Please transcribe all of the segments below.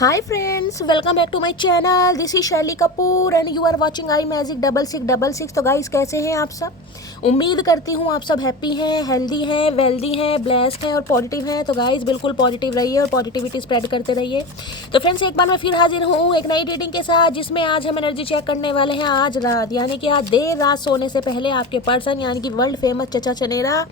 Hi friends, welcome back to my channel. This is Shaily Kapoor and you are watching I magic 6666। तो guys, कैसे हैं आप सब? उम्मीद करती हूँ आप सब हैप्पी हैं, हेल्दी हैं, वेल्दी हैं, ब्लेस्ड हैं और पॉजिटिव हैं। तो गाइस, बिल्कुल पॉजिटिव रहिए और पॉजिटिविटी स्प्रेड करते रहिए। तो फ्रेंड्स, एक बार मैं फिर हाजिर हूँ एक नई रीडिंग के साथ, जिसमें आज हम एनर्जी चेक करने वाले हैं आज रात, यानी कि आज देर रात सोने से पहले आपके पर्सन यानी कि वर्ल्ड फेमस चचा चनेरा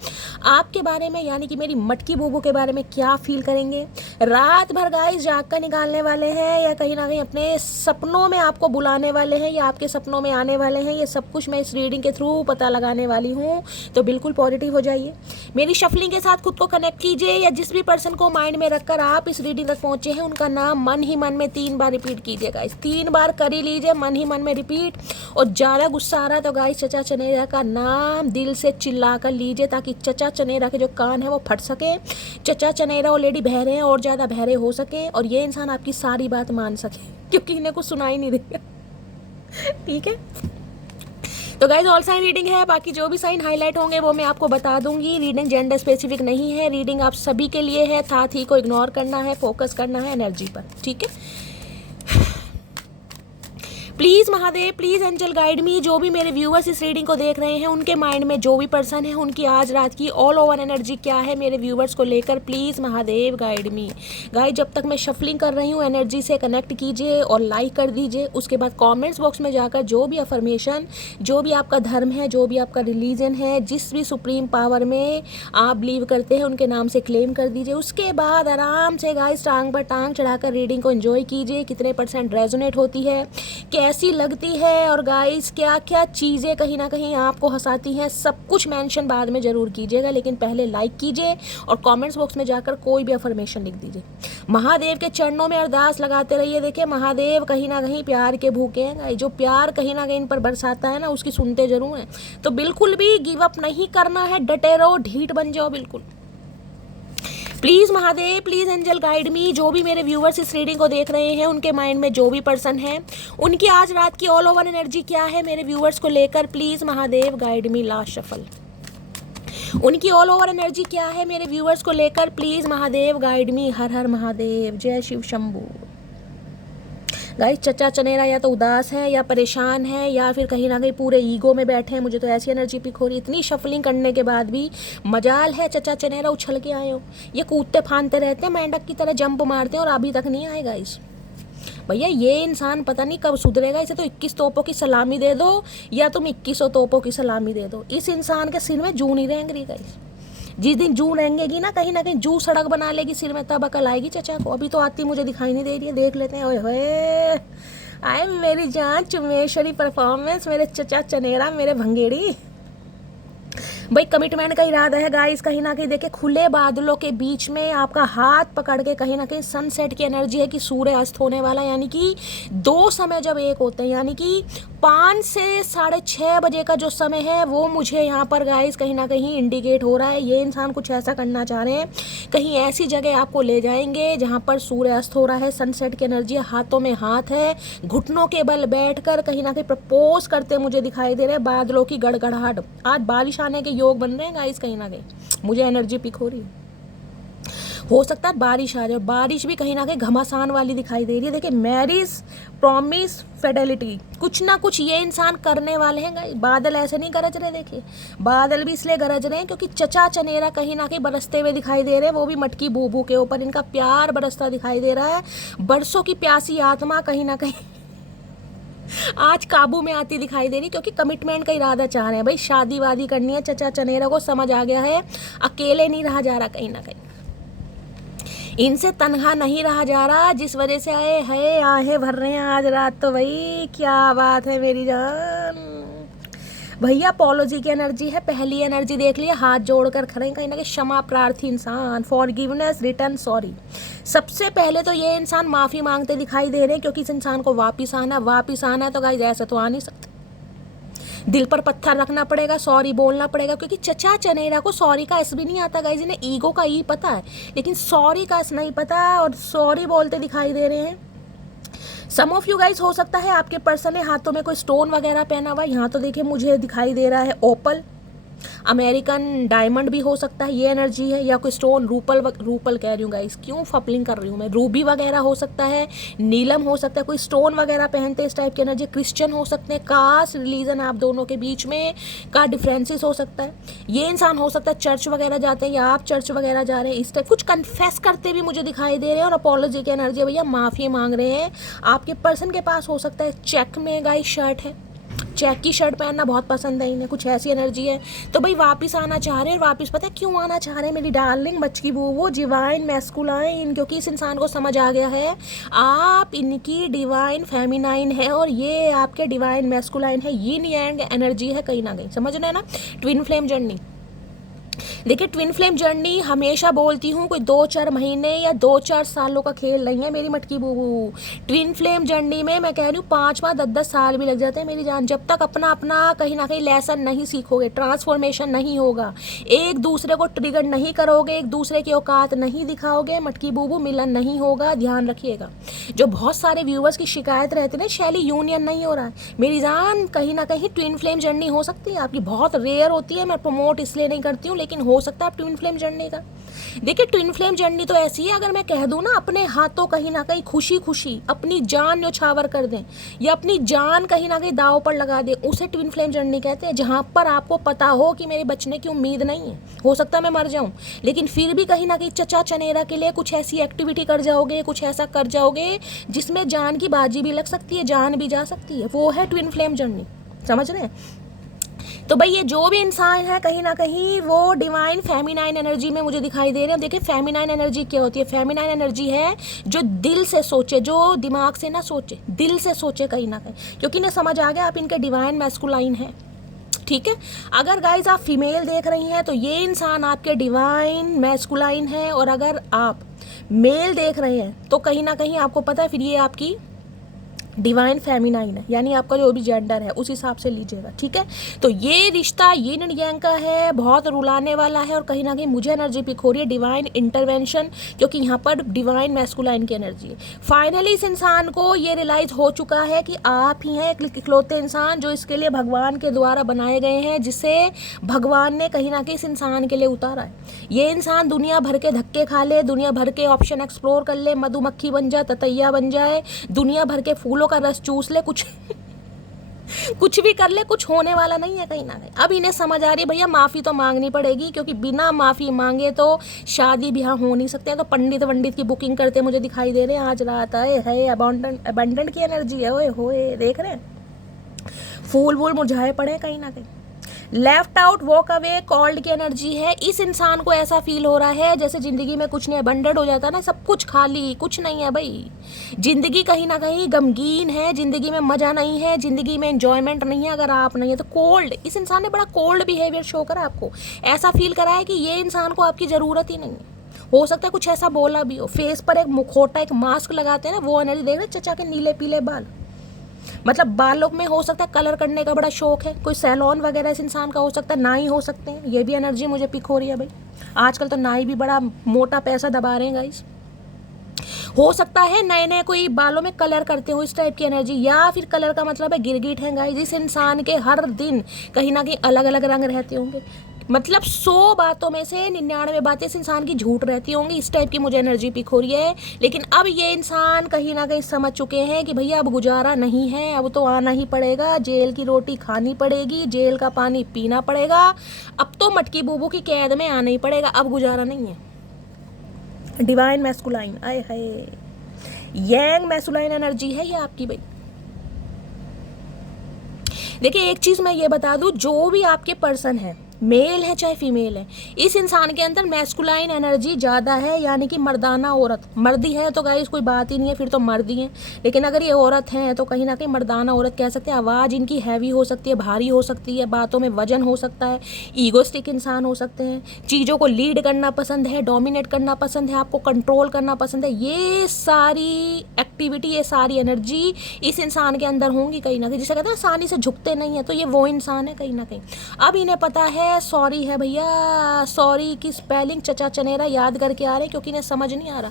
आपके बारे में यानी कि मेरी मटकी बूबू के बारे में क्या फील करेंगे। रात भर गाइस जाग कर निकालने वाले हैं या कहीं ना कहीं अपने सपनों में आपको बुलाने वाले हैं या आपके सपनों में आने वाले हैं, ये सब कुछ मैं इस रीडिंग के थ्रू पता लगाने वाली हूँ। तो बिल्कुल पॉजिटिव हो जाइए, मेरी शफलिंग के साथ खुद को कनेक्ट कीजिए या जिस भी पर्सन को माइंड में रखकर आप इस रीडिंग तक पहुंचे हैं उनका नाम मन ही मन में 3 बार रिपीट कीजिए। गाइस 3 बार कर ही लीजिए, मन ही मन में रिपीट। और ज़्यादा गुस्सा आ रहा तो गाइस चचा चनेरा का नाम दिल से चिल्ला कर लीजिए ताकि चचा चनेरा के जो कान है वो फट सके। चचा चनेरा ऑलरेडी बहरे हैं और ज़्यादा बहरे हो सके और ये इंसान आपकी सारी बात मान सके, क्योंकि इन्हें कुछ सुनाई नहीं देगा। ठीक है, तो गाइज ऑल साइन रीडिंग है, बाकी जो भी साइन हाईलाइट होंगे वो मैं आपको बता दूंगी। रीडिंग जेंडर स्पेसिफिक नहीं है, रीडिंग आप सभी के लिए है। साथ ही को इग्नोर करना है, फोकस करना है एनर्जी पर। ठीक है, please Mahadev, please angel guide me. जो भी मेरे व्यूअर्स इस रीडिंग को देख रहे हैं उनके माइंड में जो भी पर्सन है उनकी आज रात की ऑल ओवर एनर्जी क्या है मेरे व्यूअर्स को लेकर, please Mahadev guide me. Guys जब तक मैं शफलिंग कर रही हूँ एनर्जी से कनेक्ट कीजिए और लाइक कर दीजिए। उसके बाद कमेंट्स बॉक्स में जाकर जो भी अफर्मेशन, जो भी आपका धर्म है, जो भी आपका रिलीजन है, जिस भी सुप्रीम पावर में आप बिलीव करते हैं उनके नाम से क्लेम कर दीजिए। उसके बाद आराम से गाइस टांग पर टांग चढ़ाकर रीडिंग को एंजॉय कीजिए। कितने % रेजोनेट होती है, कैसी लगती है और गाइस क्या क्या चीज़ें कहीं ना कहीं आपको हंसाती हैं, सब कुछ मेंशन बाद में ज़रूर कीजिएगा। लेकिन पहले लाइक कीजिए और कमेंट्स बॉक्स में जाकर कोई भी अफर्मेशन लिख दीजिए। महादेव के चरणों में अरदास लगाते रहिए। देखिए महादेव कहीं ना कहीं प्यार के भूखे हैं गाइस, जो प्यार कहीं ना कहीं इन पर बरसाता है ना उसकी सुनते जरूर हैं। तो बिल्कुल भी गिव अप नहीं करना है, डटे रहो, ढीठ बन जाओ बिल्कुल। Please Mahadev, please angel guide me. जो भी मेरे व्यूअर्स इस रीडिंग को देख रहे हैं उनके माइंड में जो भी पर्सन है उनकी आज रात की ऑल ओवर एनर्जी क्या है मेरे व्यूअर्स को लेकर, please Mahadev guide me. Last shuffle, उनकी ऑल ओवर एनर्जी क्या है मेरे व्यूअर्स को लेकर, प्लीज़ महादेव गाइड मी। हर हर महादेव, जय शिव शंभू। गाइस चचा चनेरा या तो उदास है या परेशान है या फिर कहीं ना कहीं पूरे ईगो में बैठे हैं। मुझे तो ऐसी एनर्जी पिक हो रही है। इतनी शफलिंग करने के बाद भी मजाल है चचा चनेरा उछल के आए हो। ये कूदते फांदते रहते हैं, मेंढक की तरह जंप मारते हैं और अभी तक नहीं आए गाइस। भैया ये इंसान पता नहीं कब सुधरेगा। इसे तो 21 तोपों की सलामी दे दो या तुम 2100 तोपों की सलामी दे दो, इस इंसान के सिर में जू नहीं रहेंगी गाइस। जिस दिन जू रहेंगी ना कहीं जू सड़क बना लेगी सिर में, तब अकल आएगी चचा को। अभी तो आती मुझे दिखाई नहीं दे रही है, देख लेते हैं। ओए होए, आए मेरी जान चुमेश्वरी परफॉर्मेंस, मेरे चचा चनेरा, मेरे भंगेड़ी। भाई कमिटमेंट का इरादा है गाइस कहीं ना कहीं। देखिए खुले बादलों के बीच में आपका हाथ पकड़ के कहीं ना कहीं सनसेट की एनर्जी है कि सूर्य अस्त होने वाला, यानी कि 2 समय जब एक होते हैं, यानी कि 5 से 6:30 बजे का जो समय है वो मुझे यहाँ पर गाइस कहीं ना कहीं इंडिकेट हो रहा है। ये इंसान कुछ ऐसा करना चाह रहे हैं, कहीं ऐसी जगह आपको ले जाएंगे जहाँ पर सूर्य अस्त हो रहा है, सनसेट की एनर्जी, हाथों में हाथ है, घुटनों के बल बैठकर कहीं ना कहीं प्रपोज करते मुझे दिखाई दे रहे हैं। बादलों की गड़गड़ाहट, आज बारिश आने के योग बन रहे हैं गाइस कहीं ना कहीं। मुझे एनर्जी पिक हो रही है, हो सकता है बारिश आ जाए। बारिश भी कहीं ना कहीं घमासान वाली दिखाई दे रही है। देखिए मैरिज, प्रॉमिस, फेडेलिटी, कुछ ना कुछ ये इंसान करने वाले हैं गाइस। बादल ऐसे नहीं गरज रहे, देखिए बादल भी इसलिए गरज रहे हैं क्योंकि चचा चनेरा कहीं ना कहीं बरसते हुए दिखाई दे रहे हैं, वो भी मटकी बूबू के ऊपर। इनका प्यार बरसता दिखाई दे रहा है। बरसों की प्यासी आत्मा कहीं ना कहीं आज काबू में आती दिखाई दे रही, क्योंकि कमिटमेंट का इरादा चाह रहे हैं। भाई शादी वादी करनी है, चचा चनेरा को समझ आ गया है अकेले नहीं रहा जा रहा, कहीं ना कहीं इनसे तनहा नहीं रहा जा रहा, जिस वजह से आए है आहें भर रहे हैं आज रात। तो भाई क्या बात है मेरी जान। भैया पॉलोजी की एनर्जी है, पहली एनर्जी देख लिया, हाथ जोड़कर खड़े कहीं ना कहीं क्षमा प्रार्थी इंसान, फॉरगिवनेस, रिटर्न, सॉरी। सबसे पहले तो ये इंसान माफ़ी मांगते दिखाई दे रहे हैं क्योंकि इस इंसान को वापिस आना है। तो गाइस ऐसा तो आ नहीं सकता, दिल पर पत्थर रखना पड़ेगा, सॉरी बोलना पड़ेगा, क्योंकि चचा चनेरा को सॉरी का एस भी नहीं आता गाइस। इन्हें ईगो का ई पता है लेकिन सॉरी का एस नहीं पता और सॉरी बोलते दिखाई दे रहे हैं। सम ऑफ यू गाइस, हो सकता है आपके पर्सन ने हाथों में कोई स्टोन वगैरह पहना हुआ है। यहाँ तो देखिए मुझे दिखाई दे रहा है ओपल, अमेरिकन डायमंड भी हो सकता है, ये एनर्जी है, या कोई स्टोन, रूपल कह रही हूँ गाइस, क्यों फपलिंग कर रही हूँ मैं, रूबी वगैरह हो सकता है, नीलम हो सकता है, कोई स्टोन वगैरह पहनते हैं इस टाइप की एनर्जी, क्रिश्चियन हो सकते हैं, कास्ट रिलीजन आप दोनों के बीच में का डिफरेंसेस हो सकता है, ये इंसान हो सकता है चर्च वगैरह जाते हैं या आप चर्च वगैरह जा रहे हैं, इस टाइप कुछ कन्फेस करते भी मुझे दिखाई दे रहे हैं, और अपॉलॉजी की एनर्जी भैया, माफ़ी मांग रहे हैं। आपके पर्सन के पास हो सकता है चेक में गाइस शर्ट है, चेक की शर्ट पहनना बहुत पसंद है इन्हें, कुछ ऐसी एनर्जी है। तो भाई वापस आना चाह रहे हैं, और वापस पता है क्यों आना चाह रहे हैं मेरी डार्लिंग बच्ची वो डिवाइन मैस्कुलाइन, क्योंकि इस इंसान को समझ आ गया है आप इनकी डिवाइन फेमिनाइन है और ये आपके डिवाइन मैस्कुलाइन है, यिन यांग एनर्जी है कहीं ना कहीं, समझ रहे हैं ना। ट्विन फ्लेम जर्नी, देखिए ट्विन फ्लेम जर्नी हमेशा बोलती हूँ कोई 2-4 महीने या 2-4 सालों का खेल नहीं है मेरी मटकी बूबू। ट्विन फ्लेम जर्नी में मैं कह रही हूँ 5-5, 10-10 साल भी लग जाते हैं मेरी जान, जब तक अपना अपना कहीं ना कहीं लेसन नहीं सीखोगे, ट्रांसफॉर्मेशन नहीं होगा, एक दूसरे को ट्रिगर नहीं करोगे, एक दूसरे की औकात नहीं दिखाओगे, मटकी बूबू मिलन नहीं होगा, ध्यान रखिएगा। जो बहुत सारे व्यूवर्स की शिकायत रहती है ना शैली यूनियन नहीं हो रहा है, मेरी जान कहीं ना कहीं ट्विन फ्लेम जर्नी हो सकती है आपकी, बहुत रेयर होती है, मैं प्रमोट इसलिए नहीं करती हूँ, लेकिन हो सकता है आप ट्विन फ्लेम जर्नी का। देखिए ट्विन फ्लेम जर्नी तो ऐसी है, अगर मैं कह दूं ना अपने हाथों कहीं ना कहीं खुशी खुशी अपनी जान न्यौछावर कर दें या अपनी जान कहीं ना कहीं दाव पर लगा दें, उसे ट्विन फ्लेम जर्नी कहते हैं, जहां पर आपको पता हो कि मेरे बचने की उम्मीद नहीं है, हो सकता है मैं मर जाऊं, लेकिन फिर भी कहीं ना कहीं चचा चनेरा के लिए कुछ ऐसी एक्टिविटी कर जाओगे, कुछ ऐसा कर जाओगे जिसमें जान की बाजी भी लग सकती है, जान भी जा सकती है, वो है ट्विन फ्लेम जर्नी, समझ रहे हैं। तो भाई ये जो भी इंसान है कहीं ना कहीं वो डिवाइन फेमिनाइन एनर्जी में मुझे दिखाई दे रहे हैं। देखिए फेमिनाइन एनर्जी क्या होती है, फेमिनाइन एनर्जी है जो दिल से सोचे, जो दिमाग से ना सोचे, दिल से सोचे कहीं ना कहीं, क्योंकि इन्हें समझ आ गया आप इनके डिवाइन मैस्कुलाइन है, ठीक है। अगर गाइज आप फीमेल देख रही हैं तो ये इंसान आपके डिवाइन मैस्कुलाइन है, और अगर आप मेल देख रहे हैं तो कहीं ना कहीं आपको पता है फिर ये आपकी डिवाइन फेमिनाइन है, यानी आपका जो भी जेंडर है उस हिसाब से लीजिएगा, ठीक है। तो ये रिश्ता यिन एंड यांग का है, बहुत रुलाने वाला है, और कहीं ना कहीं मुझे एनर्जी पिक हो रही है डिवाइन इंटरवेंशन, क्योंकि यहाँ पर डिवाइन मैस्कुलाइन की एनर्जी है। फाइनली इस इंसान को ये रियलाइज हो चुका है कि आप ही हैं एक इकलौते इंसान जो इसके लिए भगवान के द्वारा बनाए गए हैं, जिसे भगवान ने कहीं ना कहीं इस इंसान के लिए उतारा है। ये इंसान दुनिया भर के धक्के खा ले, दुनिया भर के ऑप्शन एक्सप्लोर कर ले, मधुमक्खी बन जाए, ततैया बन जाए, दुनिया भर के फूलों का रस चूस ले, कुछ कुछ भी कर ले, कुछ होने वाला नहीं है कहीं ना कहीं। अब इन्हें समझ आ रही है भैया माफ़ी तो मांगनी पड़ेगी, क्योंकि बिना माफ़ी मांगे तो शादी ब्याह हो नहीं सकते हैं। तो पंडित की बुकिंग करते मुझे दिखाई दे रहे हैं आज रात, है अबंडेंट की एनर्जी है, ओए होए देख रहे हैं, फूल वूल मुरझाए पड़े हैं कहीं ना कहीं, left out walk away called की एनर्जी है। इस इंसान को ऐसा फील हो रहा है जैसे जिंदगी में कुछ नहीं, अबंडेंट हो जाता ना, सब कुछ खाली, कुछ नहीं है भाई, जिंदगी कहीं ना कहीं गमगीन है, जिंदगी में मजा नहीं है, जिंदगी में एंजॉयमेंट नहीं है अगर आप नहीं है तो। कोल्ड, इस इंसान ने बड़ा कोल्ड बिहेवियर शो करा आपको, ऐसा फील करा है कि ये इंसान को आपकी ज़रूरत ही नहीं है। हो सकता है कुछ ऐसा बोला भी हो, फेस पर एक मुखौटा, एक मास्क लगाते हैं ना, वो एनर्जी देख रहे चचा के नीले पीले बाल, मतलब बालों में हो सकता है कलर करने का बड़ा शौक है, कोई सैलून वगैरह इस इंसान का हो सकता है, नाई हो सकते हैं, ये भी एनर्जी मुझे पिक हो रही है भाई। आजकल तो नाई भी बड़ा मोटा पैसा दबा रहे हैं गाइस। हो सकता है नए नए कोई बालों में कलर करते हो, इस टाइप की एनर्जी, या फिर कलर का मतलब है गिरगिट है गाइस। इस इंसान के हर दिन कहीं ना कहीं अलग अलग रंग रहते होंगे, मतलब 100 बातों में से 99 बातें इस इंसान की झूठ रहती होंगी, इस टाइप की मुझे एनर्जी पिक हो रही है। लेकिन अब ये इंसान कहीं ना कहीं समझ चुके हैं कि भैया अब गुजारा नहीं है, अब तो आना ही पड़ेगा, जेल की रोटी खानी पड़ेगी, जेल का पानी पीना पड़ेगा, अब तो मटकी बूबू की कैद में आना ही पड़ेगा, अब गुजारा नहीं है। डिवाइन मैस्कुलाइन, आए हाय, यांग मैस्कुलाइन एनर्जी है ये आपकी भाई। देखिए एक चीज़ मैं ये बता दूं, जो भी आपके पर्सन है, मेल है चाहे फीमेल है, इस इंसान के अंदर मैस्कुलाइन एनर्जी ज़्यादा है, यानी कि मर्दाना औरत। मर्दी है तो गाइस कोई बात ही नहीं है, फिर तो मर्दी है, लेकिन अगर ये औरत है तो कहीं ना कहीं मर्दाना औरत कह सकते हैं। आवाज़ इनकी हैवी हो सकती है, भारी हो सकती है, बातों में वजन हो सकता है, ईगोस्टिक इंसान हो सकते हैं, चीज़ों को लीड करना पसंद है, डोमिनेट करना पसंद है, आपको कंट्रोल करना पसंद है। ये सारी एक्टिविटी, ये सारी एनर्जी इस इंसान के अंदर होंगी कहीं ना कहीं, जिसे कहते हैं आसानी से झुकते नहीं है, तो ये वो इंसान है कहीं ना कहीं। अब इन्हें पता है सॉरी है भैया, सॉरी की स्पेलिंग चचा चनेरा याद करके आ रहे हैं, क्योंकि इन्हें समझ नहीं आ रहा।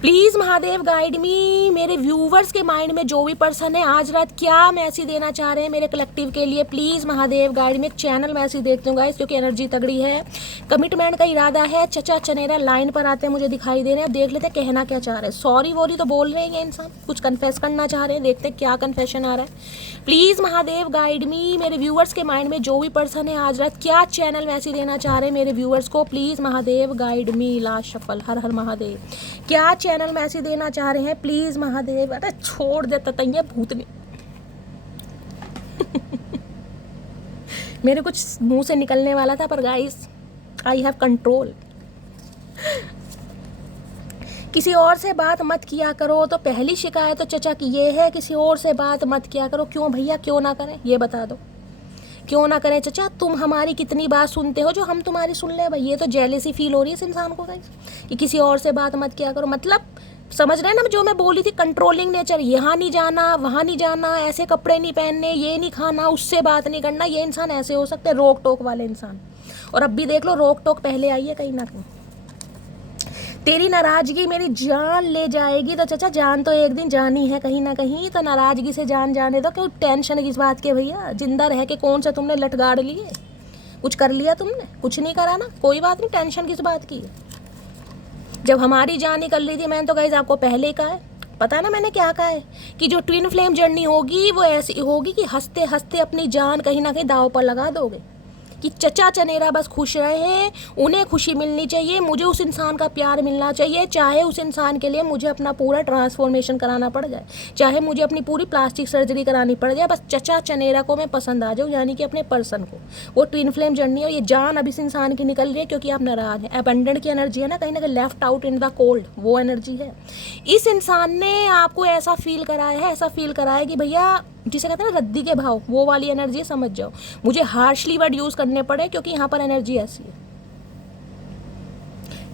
प्लीज महादेव गाइड मी। मेरे व्यूवर्स के माइंड में जो भी पर्सन है आज रात क्या मैसेज देना चाह रहे हैं मेरे कलेक्टिव के लिए, प्लीज महादेव गाइड में। एक चैनल मैसेज देखती हूँ गाइस क्योंकि एनर्जी तगड़ी है, कमिटमेंट का इरादा है। चचा चनेरा लाइन पर आते हैं मुझे दिखाई दे रहे हैं। अब देख लेते हैं कहना क्या चाह रहे हैं। सॉरी वॉरी तो बोल रहे हैं ये इंसान, कुछ कन्फेस करना चाह रहे हैं, देखते हैं क्या कन्फेशन आ रहा है। प्लीज महादेव गाइड मी। मेरे व्यूवर्स के माइंड में जो भी पर्सन है आज रात क्या चैनल मैसेज देना चाह रहे हैं मेरे व्यूवर्स को, please Mahadev guide me. Last shuffle. हर हर महादेव। क्या चैनल मैसेज देना चाह रहे हैं प्लीज महादेव। अरे छोड़ दे ततैया भूतनी। मेरे कुछ मुंह से निकलने वाला था पर गाइस आई हैव कंट्रोल। किसी और से बात मत किया करो, तो पहली शिकायत तो चचा की ये है, किसी और से बात मत किया करो। क्यों भैया, क्यों ना करें ये बता दो, क्यों ना करें चचा। तुम हमारी कितनी बात सुनते हो जो हम तुम्हारी सुन ले भाई। ये तो जेलेसी फील हो रही है इस इंसान को गाइस कि किसी और से बात मत किया करो। मतलब समझ रहे हैं ना जो मैं बोली थी, कंट्रोलिंग नेचर। यहाँ नहीं जाना, वहाँ नहीं जाना, ऐसे कपड़े नहीं पहनने, ये नहीं खाना, उससे बात नहीं करना। ये इंसान ऐसे हो सकते हैं, रोक टोक वाले इंसान। और अब भी देख लो रोक टोक पहले आई है कहीं ना कहीं। तेरी नाराजगी मेरी जान ले जाएगी, तो चचा जान तो एक दिन जानी है कहीं ना कहीं, तो नाराजगी से जान जाने दो। क्यों टेंशन किस बात के भैया, जिंदा रह के कौन सा तुमने लटगाड़ लिए, कुछ कर लिया तुमने, कुछ नहीं करा ना, कोई बात नहीं, टेंशन किस बात की है। जब हमारी जान निकल रही थी, मैंने तो गाइस आपको पहले कहा है, पता है ना मैंने क्या कहा है, कि जो ट्विन फ्लेम जर्नी होगी वो ऐसी होगी कि हंसते हंसते अपनी जान कहीं ना कहीं दाव पर लगा दोगे। कि चचा चनेरा बस खुश रहे, उन्हें खुशी मिलनी चाहिए, मुझे उस इंसान का प्यार मिलना चाहिए, चाहे उस इंसान के लिए मुझे अपना पूरा ट्रांसफॉर्मेशन कराना पड़ जाए, चाहे मुझे अपनी पूरी प्लास्टिक सर्जरी करानी पड़ जाए, बस चचा चनेरा को मैं पसंद आ जाऊँ, यानी कि अपने पर्सन को। वो ट्विन फ्लेम जर्नी और ये जान अब इस इंसान की निकल रही है क्योंकि आप नाराज हैं। अबंडेंट की एनर्जी है ना, कहीं ना कहीं left out in the cold, वो एनर्जी है। इस इंसान ने आपको ऐसा फील कराया है, ऐसा फील कराया कि भैया जिसे कहते हैं ना रद्दी के भाव, वो वाली एनर्जी समझ जाओ। मुझे हार्शली वर्ड यूज करने पड़े क्योंकि यहाँ पर एनर्जी ऐसी है।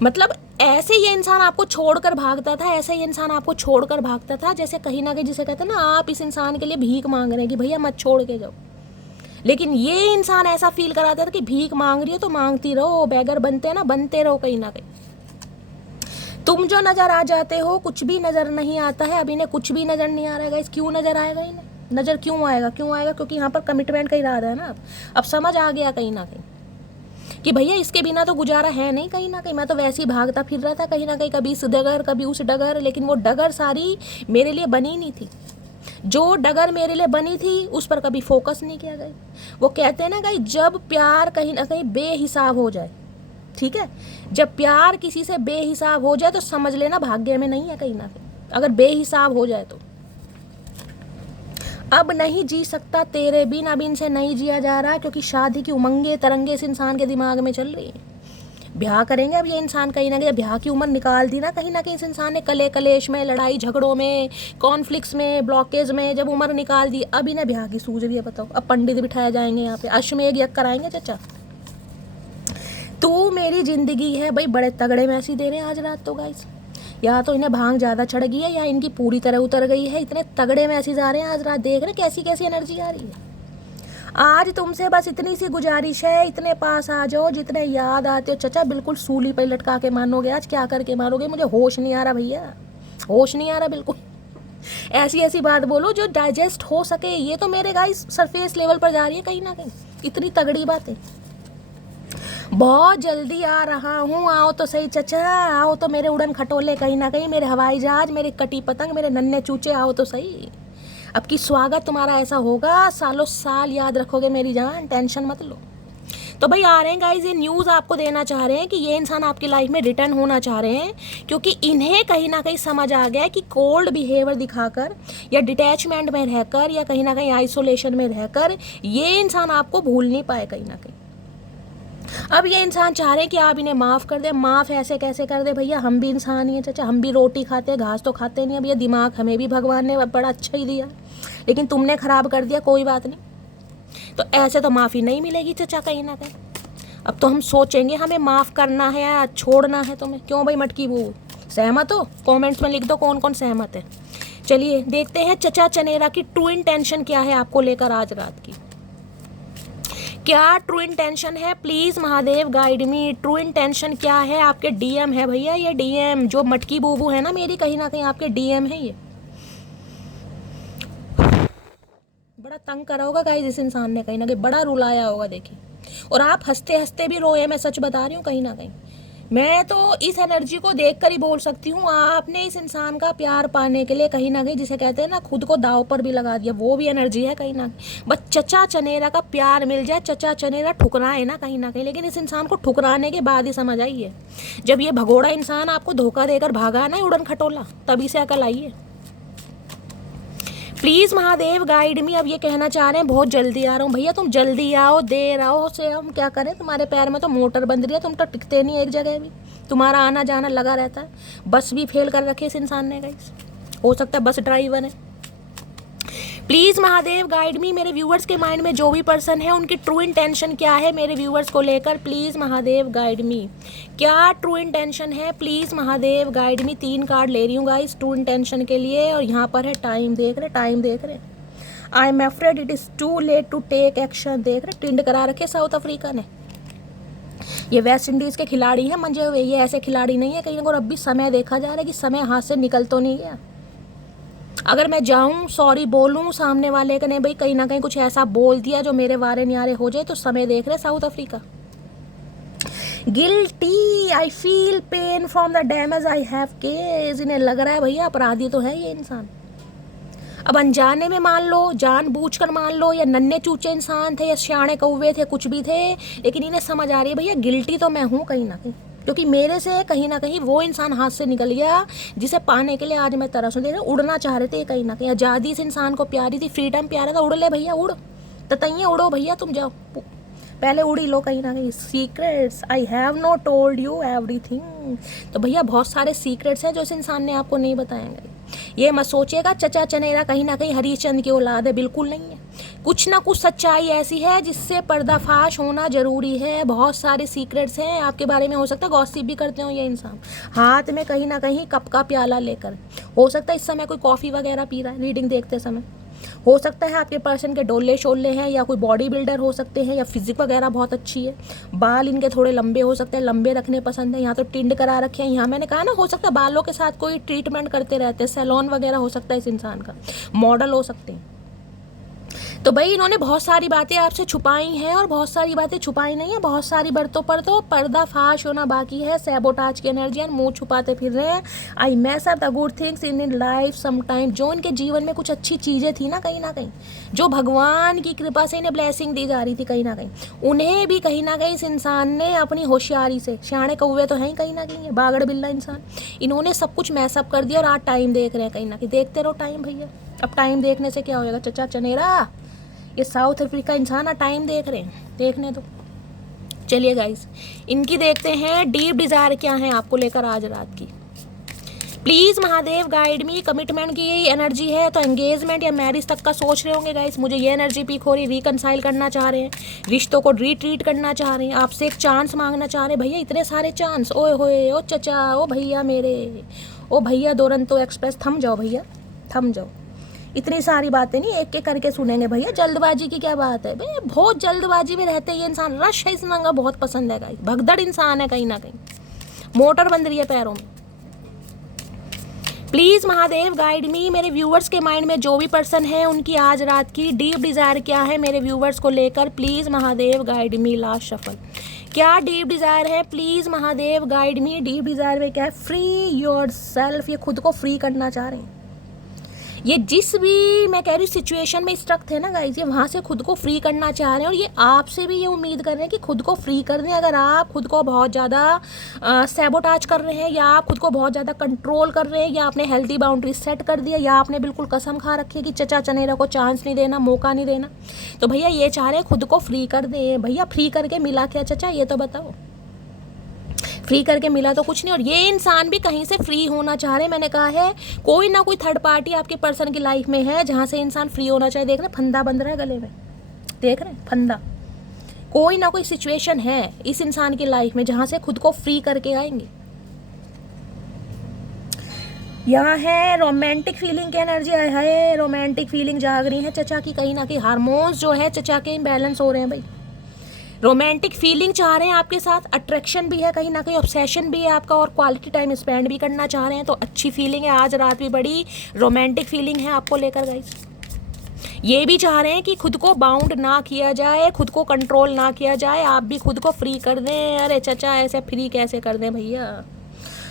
मतलब ऐसे ये इंसान आपको छोड़कर भागता था, ऐसे ये इंसान आपको छोड़कर भागता था, जैसे कहीं ना कहीं जिसे कहते हैं ना आप इस इंसान के लिए भीख मांग रहे हैं कि भैया मत छोड़ के जाओ। लेकिन ये इंसान ऐसा फील कराता था कि भीख मांग रही हो तो मांगती रहो, बैगर बनते हैं ना, बनते रहो कहीं ना कहीं। तुम जो नजर आ जाते हो कुछ भी नजर नहीं आता है। अब इन्हें कुछ भी नजर नहीं आ रहा है, क्यों नजर आएगा इन्हें, नजर क्यों आएगा, क्यों आएगा, क्योंकि यहाँ पर कमिटमेंट का इरादा है ना। अब समझ आ गया कहीं ना कहीं कि भैया इसके बिना तो गुजारा है नहीं कहीं ना कहीं। मैं तो वैसे ही भागता फिर रहा था कहीं ना कहीं, कभी इस डगर कभी उस डगर, लेकिन वो डगर सारी मेरे लिए बनी नहीं थी। जो डगर मेरे लिए बनी थी उस पर कभी फोकस नहीं किया गया। वो कहते हैं ना कहीं, जब प्यार कहीं ना कहीं बेहिसाब हो जाए, ठीक है, जब प्यार किसी से बेहिसाब हो जाए तो समझ लेना भाग्य में नहीं है कहीं ना कहीं। अगर बेहिसाब हो जाए तो अब नहीं जी सकता तेरे बिन, अब इनसे नहीं जिया जा रहा, क्योंकि शादी की उमंगे तरंगे इस इंसान के दिमाग में चल रही है। ब्याह करेंगे अब ये इंसान कहीं ना कहीं, ब्याह की उम्र निकाल दी ना कहीं ना कहीं इस इंसान ने, कले कलेश में, लड़ाई झगड़ों में, कॉन्फ्लिक्ट्स में, ब्लॉकेज में जब उम्र निकाल दी, अब इन्हें ब्याह की सूझ भी है। बताओ, अब पंडित बिठाए जाएंगे यहाँ पे, अश्वमेध यज्ञ कराएंगे चचा। तू मेरी जिंदगी है भाई, बड़े तगड़े मैसेज दे रहे हैं आज रात तो गाइस। या तो इन्हें भांग ज़्यादा चढ़ गई है या इनकी पूरी तरह उतर गई है, इतने तगड़े मैसेज आ रहे हैं आज रात। देख रहे कैसी कैसी एनर्जी आ रही है। आज तुमसे बस इतनी सी गुजारिश है, इतने पास आ जाओ जितने याद आते हो चचा, बिल्कुल सूली पर लटका के मानोगे। आज क्या करके मारोगे, मुझे होश नहीं आ रहा भैया, होश नहीं आ रहा बिल्कुल। ऐसी ऐसी बात बोलो जो डाइजेस्ट हो सके। ये तो मेरे गाइस सरफेस लेवल पर जा रही है कहीं ना कहीं, इतनी तगड़ी बातें। बहुत जल्दी आ रहा हूँ, आओ तो सही चचा, आओ तो मेरे उड़न खटोले कहीं ना कहीं, मेरे हवाई जहाज, मेरे कटी पतंग, मेरे नन्हे चूचे, आओ तो सही। अब की स्वागत तुम्हारा ऐसा होगा, सालों साल याद रखोगे मेरी जान, टेंशन मत लो। तो भाई आ रहे हैं गाइज, ये न्यूज़ आपको देना चाह रहे हैं कि ये इंसान आपकी लाइफ में रिटर्न होना चाह रहे हैं, क्योंकि इन्हें कहीं ना कहीं समझ आ गया है कि कोल्ड बिहेवियर दिखाकर या डिटैचमेंट में रहकर या कहीं ना कहीं आइसोलेशन में रहकर ये इंसान आपको भूल नहीं पाए कहीं ना कहीं। अब ये इंसान चाह रहे हैं कि आप इन्हें माफ़ कर दें। माफ़ ऐसे कैसे कर दे भैया, हम भी इंसान ही हैं चचा, हम भी रोटी खाते हैं, घास तो खाते नहीं। अब ये दिमाग हमें भी भगवान ने बड़ा अच्छा ही दिया, लेकिन तुमने ख़राब कर दिया, कोई बात नहीं। तो ऐसे तो माफ़ी नहीं मिलेगी चचा कहीं ना कहीं। अब तो हम सोचेंगे हमें माफ़ करना है या छोड़ना है तुम्हें। क्यों भाई मटकी बू, सहमत हो? कॉमेंट्स में लिख दो कौन कौन सहमत है। चलिए देखते हैं चचा चनेरा की ट्रू इंटेंशन क्या है आपको लेकर आज रात की। क्या ट्रू इंटेंशन है, please Mahadev guide me. True intention क्या है? आपके डीएम है भैया, ये डीएम जो मटकी बूबू है ना मेरी, कहीं ना कहीं आपके डीएम है ये। बड़ा तंग करा होगा गाइस इस इंसान ने, कहीं ना कहीं बड़ा रुलाया होगा देखिए। और आप हंसते हंसते भी रोए, मैं सच बता रही हूँ। कहीं ना कहीं मैं तो इस एनर्जी को देखकर ही बोल सकती हूँ, आपने इस इंसान का प्यार पाने के लिए कहीं ना कहीं, जिसे कहते हैं ना, खुद को दाव पर भी लगा दिया। वो भी एनर्जी है कहीं ना कहीं। बस चचा चनेरा का प्यार मिल जाए, चचा चनेरा ठुकराए ना कहीं ना कहीं, लेकिन इस इंसान को ठुकराने के बाद ही समझ आई है। जब ये भगोड़ा इंसान आपको धोखा देकर भागा ना उड़न खटोला, तभी से अकल आई है। प्लीज महादेव गाइड मी। अब ये कहना चाह रहे हैं बहुत जल्दी आ रहा हूँ। भैया तुम जल्दी आओ, देर आओ से हम क्या करें? तुम्हारे पैर में तो मोटर बंद रही है, तुम तो टिकते नहीं एक जगह भी, तुम्हारा आना जाना लगा रहता है। बस भी फेल कर रखी इस इंसान ने गाइस, हो सकता है बस ड्राइवर है। प्लीज महादेव गाइड मी। मेरे व्यूवर्स के माइंड में जो भी पर्सन है उनकी ट्रू इंटेंशन क्या है मेरे व्यूवर्स को लेकर, प्लीज महादेव गाइड मी। क्या ट्रू इंटेंशन है, please Mahadev guide me. 3 card ले रही हूँ गाइस ट्रू इंटेंशन के लिए, और यहाँ पर है टाइम, देख रहे टाइम देख रहे। I am afraid it is too late to take action, देख रहे टिंड करा रखे साउथ अफ्रीका ने। ये वेस्ट इंडीज के खिलाड़ी हैं मंजे हुए, ये ऐसे खिलाड़ी नहीं है कहीं ना कहीं। अब भी समय देखा जा रहा है कि समय हाथ से निकल तो नहीं गया। अगर मैं जाऊं सॉरी बोलूं सामने वाले का, नहीं भाई कहीं ना कहीं कुछ ऐसा बोल दिया जो मेरे वारे न्यारे हो जाए, तो समय देख रहे south Africa. Guilty, I feel pain from the damage I have case. इन्हें लग रहा है भैया अपराधी तो है ये इंसान। अब अनजाने में मान लो, जानबूझकर मान लो, या नन्हे चूचे इंसान थे या सियाणे कौवे थे, कुछ भी थे, लेकिन इन्हें समझ आ रही है भैया गिल्टी तो मैं हूँ कहीं ना कहीं, क्योंकि मेरे से कहीं ना कहीं वो इंसान हाथ से निकल गया जिसे पाने के लिए आज मैं तरस हूँ। उड़ना चाह रहे थे कहीं ना कहीं, आज़ादी इस इंसान को प्यारी थी, फ्रीडम प्यारा था। उड़ ले भैया उड़, ततैया उड़ो भैया, तुम जाओ पहले उड़ी लो कहीं ना कहीं। Secrets, I have not told you everything. तो भैया बहुत सारे सीक्रेट्स हैं जो इस इंसान ने आपको नहीं बताएंगे। ये मत सोचिएगा चचा चनेरा कहीं ना कहीं हरिश्चंद्र की औलाद है, बिल्कुल नहीं है। कुछ ना कुछ सच्चाई ऐसी है जिससे पर्दाफाश होना जरूरी है। बहुत सारे सीक्रेट्स हैं आपके बारे में, हो सकता है गॉसिप भी करते हो ये इंसान, हाथ में कहीं ना कहीं कप का प्याला लेकर। हो सकता है इस समय कोई कॉफ़ी वगैरह पी रहा है रीडिंग देखते समय। हो सकता है आपके पर्सन के डोले शोले हैं, या कोई बॉडी बिल्डर हो सकते हैं, या फिजिक वगैरह बहुत अच्छी है। बाल इनके थोड़े लंबे हो सकते हैं, लंबे रखने पसंद है। यहाँ तो टिंड करा रखे हैं, यहाँ मैंने कहा ना हो सकता है बालों के साथ कोई ट्रीटमेंट करते रहते हैं, सैलून वगैरह हो सकता है इस इंसान का, मॉडल हो सकते हैं। तो भाई इन्होंने बहुत सारी बातें आपसे छुपाई हैं, और बहुत सारी बातें छुपाई नहीं है, बहुत सारी बातों पर तो पर्दाफाश होना बाकी है। सैबोटाज की एनर्जी मुंह छुपाते फिर रहे हैं। I mess up the good things in life some time. जो इनके जीवन में कुछ अच्छी चीज़ें थी ना कहीं ना कहीं, जो भगवान की कृपा से इन्हें ब्लेसिंग दी जा रही थी कहीं ना कहीं, उन्हें भी कहीं ना कहीं इस इंसान ने अपनी होशियारी से, सियाणे कौवे तो हैं ही कहीं ना कहीं, बागड़ बिल्ला इंसान, इन्होंने सब कुछ मैसअप कर दिया। और आज टाइम देख रहे हैं कहीं ना कहीं, देखते रहो टाइम भैया। अब टाइम देखने से क्या होएगा चचा चनेरा, ये साउथ अफ्रीका इंसान टाइम देख रहे हैं, देखने दो। चलिए गाइस इनकी देखते हैं डीप डिज़ायर क्या है आपको लेकर आज रात की। Please Mahadev guide me. Commitment की यही एनर्जी है, तो एंगेजमेंट या मैरिज तक का सोच रहे होंगे गाइस। मुझे ये एनर्जी पीक हो रही, रिकनसाइल करना चाह रहे हैं, रिश्तों को रीट्रीट करना चाह रहे हैं, आपसे एक चांस मांगना चाह रहे हैं। भैया इतने सारे चांस, ओए होए, ओ चचा, ओ भैया मेरे, ओ भैया दुरंतो एक्सप्रेस, थम जाओ भैया थम जाओ। इतनी सारी बातें नहीं एक एक करके सुनेंगे भैया, जल्दबाजी की क्या बात है भैया। बहुत जल्दबाजी में रहते हैं ये इंसान, रश है इस नंगा बहुत पसंद है गाइस, भगदड़ इंसान है कहीं ना कहीं, मोटर बंद रही है पैरों में। प्लीज़ महादेव गाइड मी। मेरे व्यूवर्स के माइंड में जो भी पर्सन है उनकी आज रात की डीप डिज़ायर क्या है मेरे व्यूवर्स को लेकर, please Mahadev guide me. Last shuffle, क्या डीप डिज़ायर है, please Mahadev guide me. Deep desire में क्या है, फ्री योर सेल्फ। ये खुद को फ्री करना चाह रहे हैं। ये जिस भी मैं कह रही सिचुएशन में स्ट्रक थे ना गाइस, ये वहाँ से खुद को फ्री करना चाह रहे हैं, और ये आपसे भी ये उम्मीद कर रहे हैं कि खुद को फ्री कर दें। अगर आप खुद को बहुत ज़्यादा सैबोटाज कर रहे हैं, या आप खुद को बहुत ज़्यादा कंट्रोल कर रहे हैं, या आपने हेल्दी बाउंड्री सेट कर दिया, या आपने बिल्कुल कसम खा रखी है कि चचा चनेरा को चांस नहीं देना, मौका नहीं देना, तो भैया ये चाह रहे हैं खुद को फ्री कर दें। भैया फ्री करके मिला क्या चचा, ये तो बताओ। फ्री करके मिला तो कुछ नहीं, और ये इंसान भी कहीं से फ्री होना चाह रहे हैं। मैंने कहा है कोई ना कोई थर्ड पार्टी आपके पर्सन की लाइफ में है जहाँ से इंसान फ्री होना चाहिए। देख रहे फंदा बंध रहा है गले में, देख रहे हैं फंदा। कोई ना कोई सिचुएशन है इस इंसान की लाइफ में जहाँ से खुद को फ्री करके आएंगे। यहाँ है रोमांटिक फीलिंग की एनर्जी है, रोमांटिक फीलिंग जाग रही है चचा की। कहीं ना कहीं हार्मोन्स जो है चचा के इम्बैलेंस हो रहे हैं भाई। रोमांटिक फीलिंग चाह रहे हैं आपके साथ, अट्रैक्शन भी है कहीं ना कहीं, ऑब्सेशन भी है आपका, और क्वालिटी टाइम स्पेंड भी करना चाह रहे हैं। तो अच्छी फीलिंग है, आज रात भी बड़ी रोमांटिक फीलिंग है आपको लेकर गाइस। ये भी चाह रहे हैं कि खुद को बाउंड ना किया जाए, खुद को कंट्रोल ना किया जाए, आप भी खुद को फ्री कर दें। अरे चचा ऐसे फ्री कैसे कर दें भैया।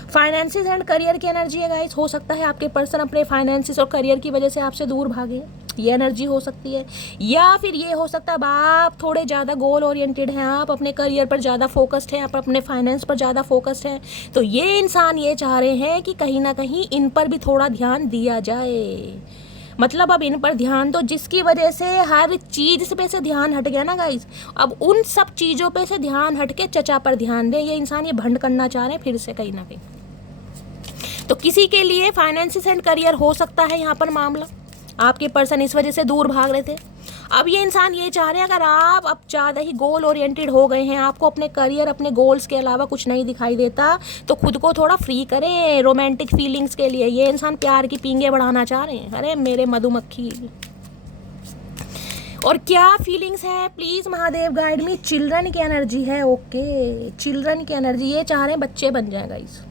फाइनेंसिस एंड करियर की एनर्जी है गाइस। हो सकता है आपके पर्सन अपने फाइनेंसिस और करियर की वजह से आपसे दूर भागे, ये एनर्जी हो सकती है। या फिर ये हो सकता है अब आप थोड़े ज़्यादा गोल ओरिएंटेड हैं, आप अपने करियर पर ज़्यादा फोकस्ड हैं, आप अपने फाइनेंस पर ज़्यादा फोकस्ड हैं। तो ये इंसान ये चाह रहे हैं कि कहीं ना कहीं इन पर भी थोड़ा ध्यान दिया जाए। मतलब अब इन पर ध्यान दो जिसकी वजह से हर चीज़ पे से ध्यान हट गया ना गाइस। अब उन सब चीज़ों पे से ध्यान हट के चचा पर ध्यान दें। ये इंसान ये भंड करना चाह रहे हैं फिर से कहीं ना कहीं। तो किसी के लिए फाइनेंसिस एंड करियर हो सकता है यहाँ पर मामला, आपके पर्सन इस वजह से दूर भाग रहे थे। अब ये इंसान ये चाह रहे हैं अगर आप अब ज़्यादा ही गोल ओरिएंटेड हो गए हैं, आपको अपने करियर अपने गोल्स के अलावा कुछ नहीं दिखाई देता, तो खुद को थोड़ा फ्री करें रोमांटिक फीलिंग्स के लिए। ये इंसान प्यार की पींगे बढ़ाना चाह रहे हैं। अरे मेरे मधुमक्खी, और क्या फीलिंग्स है please Mahadev guide me. Children की एनर्जी है। ओके, चिल्ड्रन की एनर्जी ये चाह रहे हैं बच्चे बन जाए गाइस।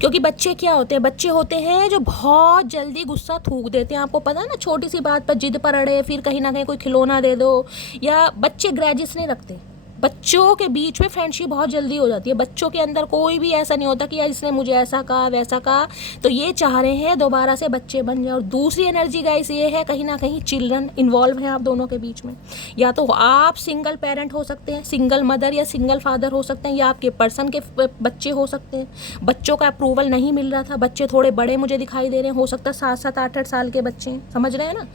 क्योंकि बच्चे क्या होते हैं, बच्चे होते हैं जो बहुत जल्दी गुस्सा थूक देते हैं। आपको पता है ना, छोटी सी बात पर जिद पर अड़े, फिर कहीं ना कहीं कोई खिलौना दे दो, या बच्चे ग्रजेस नहीं रखते। बच्चों के बीच में फ्रेंडशिप बहुत जल्दी हो जाती है। बच्चों के अंदर कोई भी ऐसा नहीं होता कि यार इसने मुझे ऐसा कहा वैसा कहा। तो ये चाह रहे हैं दोबारा से बच्चे बन जाए। और दूसरी एनर्जी गाइस ये है कहीं ना कहीं चिल्ड्रन इन्वॉल्व हैं आप दोनों के बीच में। या तो आप सिंगल पेरेंट हो सकते हैं, सिंगल मदर या सिंगल फादर हो सकते हैं, या आपके पर्सन के बच्चे हो सकते हैं। बच्चों का अप्रूवल नहीं मिल रहा था, बच्चे थोड़े बड़े मुझे दिखाई दे रहे हैं, हो सकता है 7-7 8-8 साल के बच्चे हैं, समझ रहे हैं ना।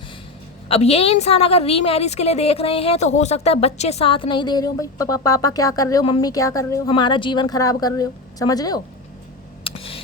अब ये इंसान अगर रीमैरिज के लिए देख रहे हैं तो हो सकता है बच्चे साथ नहीं दे रहे हो। भाई पापा क्या कर रहे हो, मम्मी क्या कर रहे हो, हमारा जीवन खराब कर रहे हो, समझ रहे हो।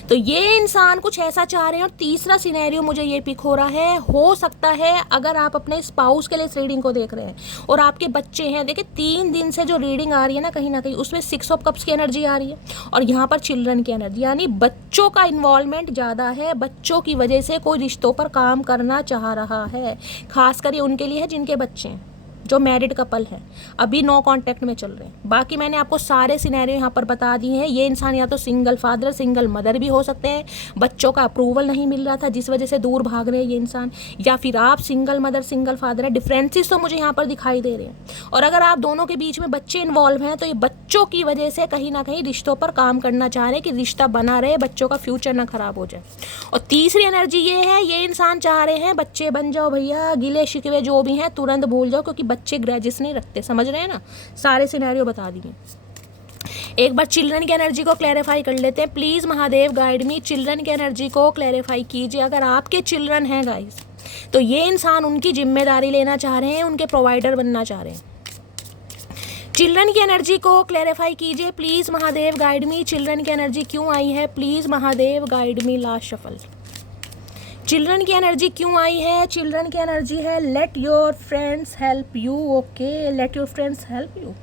तो ये इंसान कुछ ऐसा चाह रहे हैं। और तीसरा सिनेरियो मुझे ये पिक हो रहा है, हो सकता है अगर आप अपने स्पाउस के लिए इस रीडिंग को देख रहे हैं और आपके बच्चे हैं, देखिए 3 दिन से जो रीडिंग आ रही है ना कहीं ना कहीं उसमें 6 ऑफ कप्स की एनर्जी आ रही है और यहाँ पर चिल्ड्रन की एनर्जी, यानी बच्चों का इन्वॉल्वमेंट ज़्यादा है। बच्चों की वजह से कोई रिश्तों पर काम करना चाह रहा है, खासकर ये उनके लिए है जिनके बच्चे हैं, जो मैरिड कपल है, अभी नो कांटेक्ट में चल रहे हैं। बाकी मैंने आपको सारे सिनेरियो यहाँ पर बता दिए हैं। ये इंसान या तो सिंगल फादर सिंगल मदर भी हो सकते हैं, बच्चों का अप्रूवल नहीं मिल रहा था जिस वजह से दूर भाग रहे हैं ये इंसान, या फिर आप सिंगल मदर सिंगल फादर है। डिफरेंसेस तो मुझे यहाँ पर दिखाई दे रहे हैं। और अगर आप दोनों के बीच में बच्चे इन्वॉल्व हैं तो ये बच्चों की वजह से कहीं ना कहीं रिश्तों पर काम करना चाह रहे हैं कि रिश्ता बना रहे, बच्चों का फ्यूचर ना खराब हो जाए। और तीसरी एनर्जी ये है, ये इंसान चाह रहे हैं बच्चे बन जाओ भैया, गिले शिकवे जो भी हैं तुरंत भूल जाओ, क्योंकि बच्चे ग्रजेस नहीं रखते, समझ रहे हैं ना। सारे सिनेरियो बता दिए। एक बार चिल्ड्रन की एनर्जी को क्लैरिफाई कर लेते हैं। Please Mahadev guide me, children की एनर्जी को क्लैरिफाई कीजिए। अगर आपके चिल्ड्रन हैं गाइस तो ये इंसान उनकी जिम्मेदारी लेना चाह रहे हैं, उनके प्रोवाइडर बनना चाह रहे हैं। चिल्ड्रन की एनर्जी को क्लैरिफाई कीजिए please Mahadev guide me. Children की एनर्जी क्यों आई है, please Mahadev guide me. Last shuffle, children की एनर्जी क्यों आई है। चिल्ड्रन की एनर्जी है let your friends help you. Okay, let your friends help you.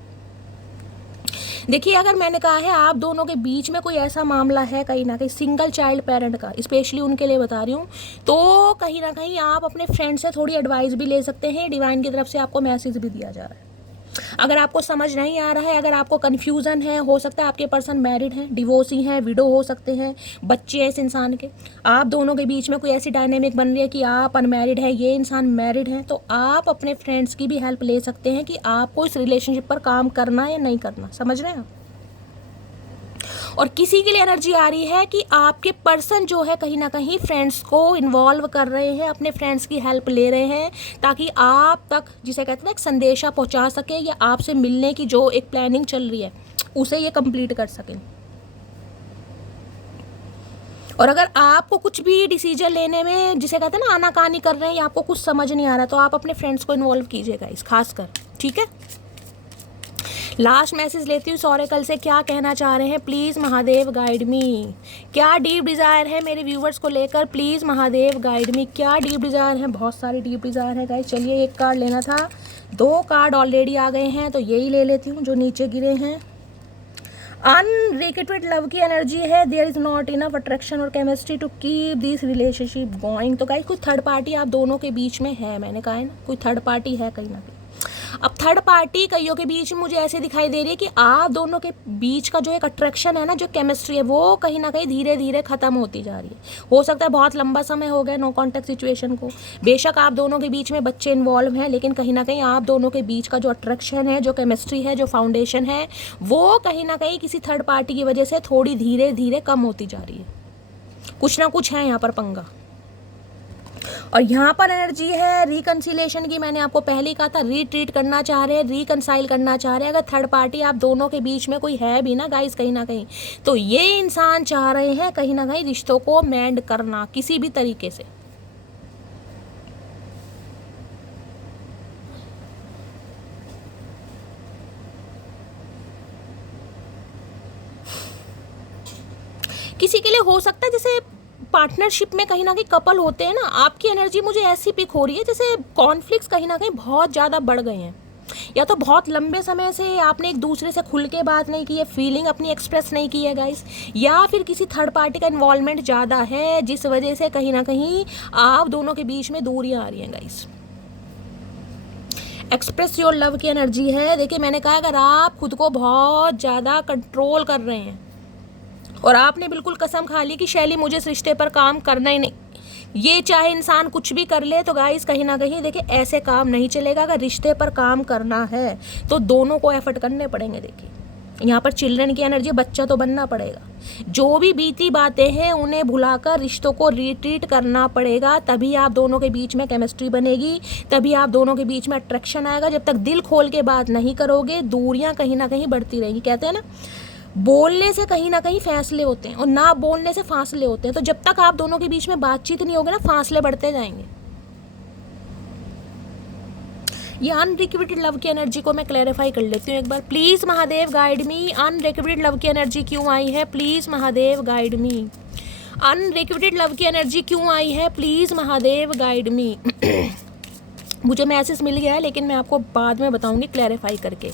देखिए अगर मैंने कहा है आप दोनों के बीच में कोई ऐसा मामला है कहीं ना कहीं सिंगल चाइल्ड पेरेंट का, स्पेशली उनके लिए बता रही हूँ, तो कहीं ना कहीं आप अपने फ्रेंड से थोड़ी एडवाइस भी ले सकते हैं। डिवाइन की तरफ से आपको मैसेज भी दिया जा रहा है। अगर आपको समझ नहीं आ रहा है, अगर आपको कन्फ्यूज़न है, हो सकता है आपके पर्सन मैरिड हैं, डिवोर्सी हैं, विडो हो सकते हैं, बच्चे हैं इस इंसान के, आप दोनों के बीच में कोई ऐसी डायनेमिक बन रही है कि आप अनमैरिड है, ये इंसान मैरिड है, तो आप अपने फ्रेंड्स की भी हेल्प ले सकते हैं कि आपको इस रिलेशनशिप पर काम करना है या नहीं करना, समझ रहे हैं आप। और किसी के लिए एनर्जी आ रही है कि आपके पर्सन जो है कहीं ना कहीं फ्रेंड्स को इन्वॉल्व कर रहे हैं, अपने फ्रेंड्स की हेल्प ले रहे हैं ताकि आप तक जिसे कहते हैं ना एक संदेशा पहुंचा सके, या आपसे मिलने की जो एक प्लानिंग चल रही है उसे ये कंप्लीट कर सकें। और अगर आपको कुछ भी डिसीजन लेने में जिसे कहते हैं ना आनाकानी कर रहे हैं या आपको कुछ समझ नहीं आ रहा, तो आप अपने फ्रेंड्स को इन्वॉल्व कीजिएगा इस खासकर, ठीक है। लास्ट मैसेज लेती हूँ, ऑरेकल से क्या कहना चाह रहे हैं प्लीज़ महादेव गाइड मी। क्या डीप डिज़ायर है मेरे व्यूवर्स को लेकर, प्लीज़ महादेव गाइड मी। क्या डीप डिज़ायर है, बहुत सारे डीप डिज़ायर है गाइस। चलिए एक कार्ड लेना था, 2 कार्ड ऑलरेडी आ गए हैं तो यही ले लेती हूँ जो नीचे गिरे हैं। अनरिक्वेटेड लव की एनर्जी है, there is not enough attraction और chemistry to keep this relationship going. तो गाइस कोई थर्ड पार्टी आप दोनों के बीच में है, मैंने कहा है ना कोई थर्ड पार्टी है कहीं ना कहीं। अब थर्ड पार्टी कईयों के बीच में मुझे ऐसे दिखाई दे रही है कि आप दोनों के बीच का जो एक अट्रैक्शन है ना, जो केमिस्ट्री है, वो कहीं ना कहीं धीरे धीरे खत्म होती जा रही है। हो सकता है बहुत लंबा समय हो गया नो कॉन्टैक्ट सिचुएशन को। बेशक आप दोनों के बीच में बच्चे इन्वॉल्व हैं, लेकिन कहीं ना कहीं आप दोनों के बीच का जो अट्रैक्शन है, जो केमिस्ट्री है, जो फाउंडेशन है, वो कहीं ना कहीं किसी थर्ड पार्टी की वजह से थोड़ी धीरे धीरे कम होती जा रही है। कुछ ना कुछ है यहाँ पर पंगा। और यहाँ पर एनर्जी है रिकन्सिलेशन की। मैंने आपको पहले ही कहा था, रीट्रीट करना चाह रहे हैं, रिकनसाइल करना चाह रहे हैं। अगर थर्ड पार्टी आप दोनों के बीच में कोई है भी ना गाइस कहीं ना कहीं, तो ये इंसान चाह रहे हैं कहीं ना कहीं रिश्तों को मेंड करना किसी भी तरीके से। किसी के लिए हो सकता है जैसे पार्टनरशिप में कहीं ना कहीं कपल होते हैं ना, आपकी एनर्जी मुझे ऐसी पिक हो रही है जैसे कॉन्फ्लिक्ट्स कहीं ना कहीं बहुत ज़्यादा बढ़ गए हैं, या तो बहुत लंबे समय से आपने एक दूसरे से खुल के बात नहीं की है, फीलिंग अपनी एक्सप्रेस नहीं की है गाइस, या फिर किसी थर्ड पार्टी का इन्वॉल्वमेंट ज़्यादा है जिस वजह से कहीं ना कहीं आप दोनों के बीच में दूरियां आ रही हैं गाइस। एक्सप्रेस योर लव की एनर्जी है। देखिए मैंने कहा अगर आप खुद को बहुत ज़्यादा कंट्रोल कर रहे हैं और आपने बिल्कुल कसम खा ली कि शैली मुझे इस रिश्ते पर काम करना ही नहीं, ये चाहे इंसान कुछ भी कर ले, तो गाइस कहीं ना कहीं देखिए ऐसे काम नहीं चलेगा। अगर रिश्ते पर काम करना है तो दोनों को एफर्ट करने पड़ेंगे। देखिए यहाँ पर चिल्ड्रन की एनर्जी, बच्चा तो बनना पड़ेगा। जो भी बीती बातें हैं उन्हें भुलाकर रिश्तों को रिट्रीट करना पड़ेगा, तभी आप दोनों के बीच में केमिस्ट्री बनेगी, तभी आप दोनों के बीच में अट्रैक्शन आएगा। जब तक दिल खोल के बात नहीं करोगे, दूरियां कहीं ना कहीं बढ़ती रहेंगी। कहते हैं ना, बोलने से कहीं ना कहीं फैसले होते हैं और ना बोलने से फासले होते हैं। तो जब तक आप दोनों के बीच में बातचीत नहीं होगी ना, फासले बढ़ते जाएंगे। ये अनरिक्विटेड लव की एनर्जी को मैं क्लैरिफाई कर लेती हूँ एक बार। Please Mahadev guide me, unrequited love की एनर्जी क्यों आई है? Please Mahadev guide me. Unrequited love की एनर्जी क्यों आई है? Please Mahadev guide me. मुझे मैसेज मिल गया है लेकिन मैं आपको बाद में बताऊंगी क्लैरिफाई करके।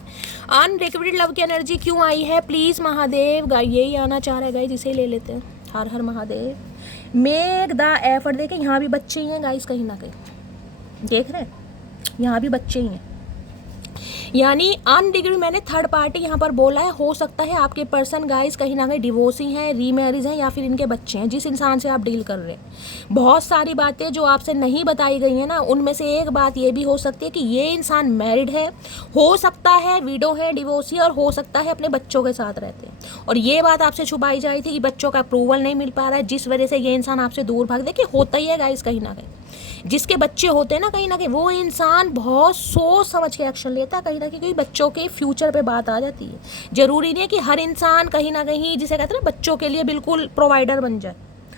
अनरिक्विटेड लव की एनर्जी क्यों आई है? Please Mahadev guide. यही आना चाह रहा है गाइस, इसे ले लेते हैं। हर हर महादेव। Make the effort. देखें यहाँ भी बच्चे ही हैं गाइस, कहीं ना कहीं देख रहे हैं, यहाँ भी बच्चे ही हैं। यानी अनरिक्विटेड, मैंने थर्ड पार्टी यहाँ पर बोला है। हो सकता है आपके पर्सन गाइस कहीं ना कहीं डिवोर्सी हैं, रीमैरिज हैं, या फिर इनके बच्चे हैं जिस इंसान से आप डील कर रहे हैं। बहुत सारी बातें जो आपसे नहीं बताई गई हैं ना, उनमें से एक बात ये भी हो सकती है कि ये इंसान मैरिड है, हो सकता है विडो है, डिवोर्सी, और हो सकता है अपने बच्चों के साथ रहते हैं। और ये बात आपसे छुपाई जा रही थी कि बच्चों का अप्रूवल नहीं मिल पा रहा है, जिस वजह से ये इंसान आपसे दूर भाग। देखिए होता ही है गाइस, कहीं ना कहीं जिसके बच्चे होते हैं ना, कहीं ना कहीं वो इंसान बहुत सोच समझ के एक्शन लेता है। कहीं ना कहीं बच्चों के फ्यूचर पे बात आ जाती है। जरूरी नहीं है कि हर इंसान कहीं ना कहीं, जिसे कहते हैं ना, बच्चों के लिए बिल्कुल प्रोवाइडर बन जाए।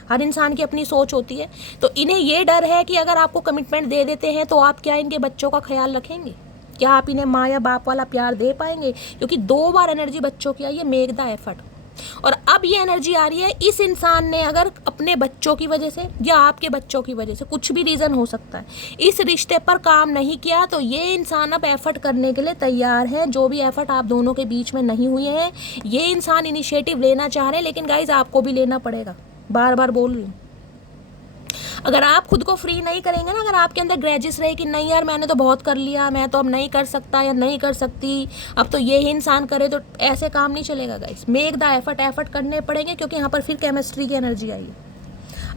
हर इंसान की अपनी सोच होती है। तो इन्हें ये डर है कि अगर आपको कमिटमेंट दे देते हैं तो आप क्या इनके बच्चों का ख्याल रखेंगे? क्या आप इन्हें माँ या बाप वाला प्यार दे पाएंगे? क्योंकि 2 बार एनर्जी बच्चों की आई है, मेक द एफर्ट। और अब ये एनर्जी आ रही है, इस इंसान ने अगर अपने बच्चों की वजह से या आपके बच्चों की वजह से, कुछ भी रीज़न हो सकता है, इस रिश्ते पर काम नहीं किया, तो ये इंसान अब एफर्ट करने के लिए तैयार है। जो भी एफर्ट आप दोनों के बीच में नहीं हुए हैं, ये इंसान इनिशिएटिव लेना चाह रहे हैं। लेकिन गाइज आपको भी लेना पड़ेगा, बार बार बोल रही हूँ। अगर आप खुद को फ्री नहीं करेंगे ना, अगर आपके अंदर ग्रेजेस रहे कि नहीं यार मैंने तो बहुत कर लिया, मैं तो अब नहीं कर सकता या नहीं कर सकती, अब तो ये ही इंसान करे, तो ऐसे काम नहीं चलेगा guys. Make the effort. Effort करने पड़ेंगे, क्योंकि यहाँ पर फिर केमिस्ट्री की एनर्जी आई है।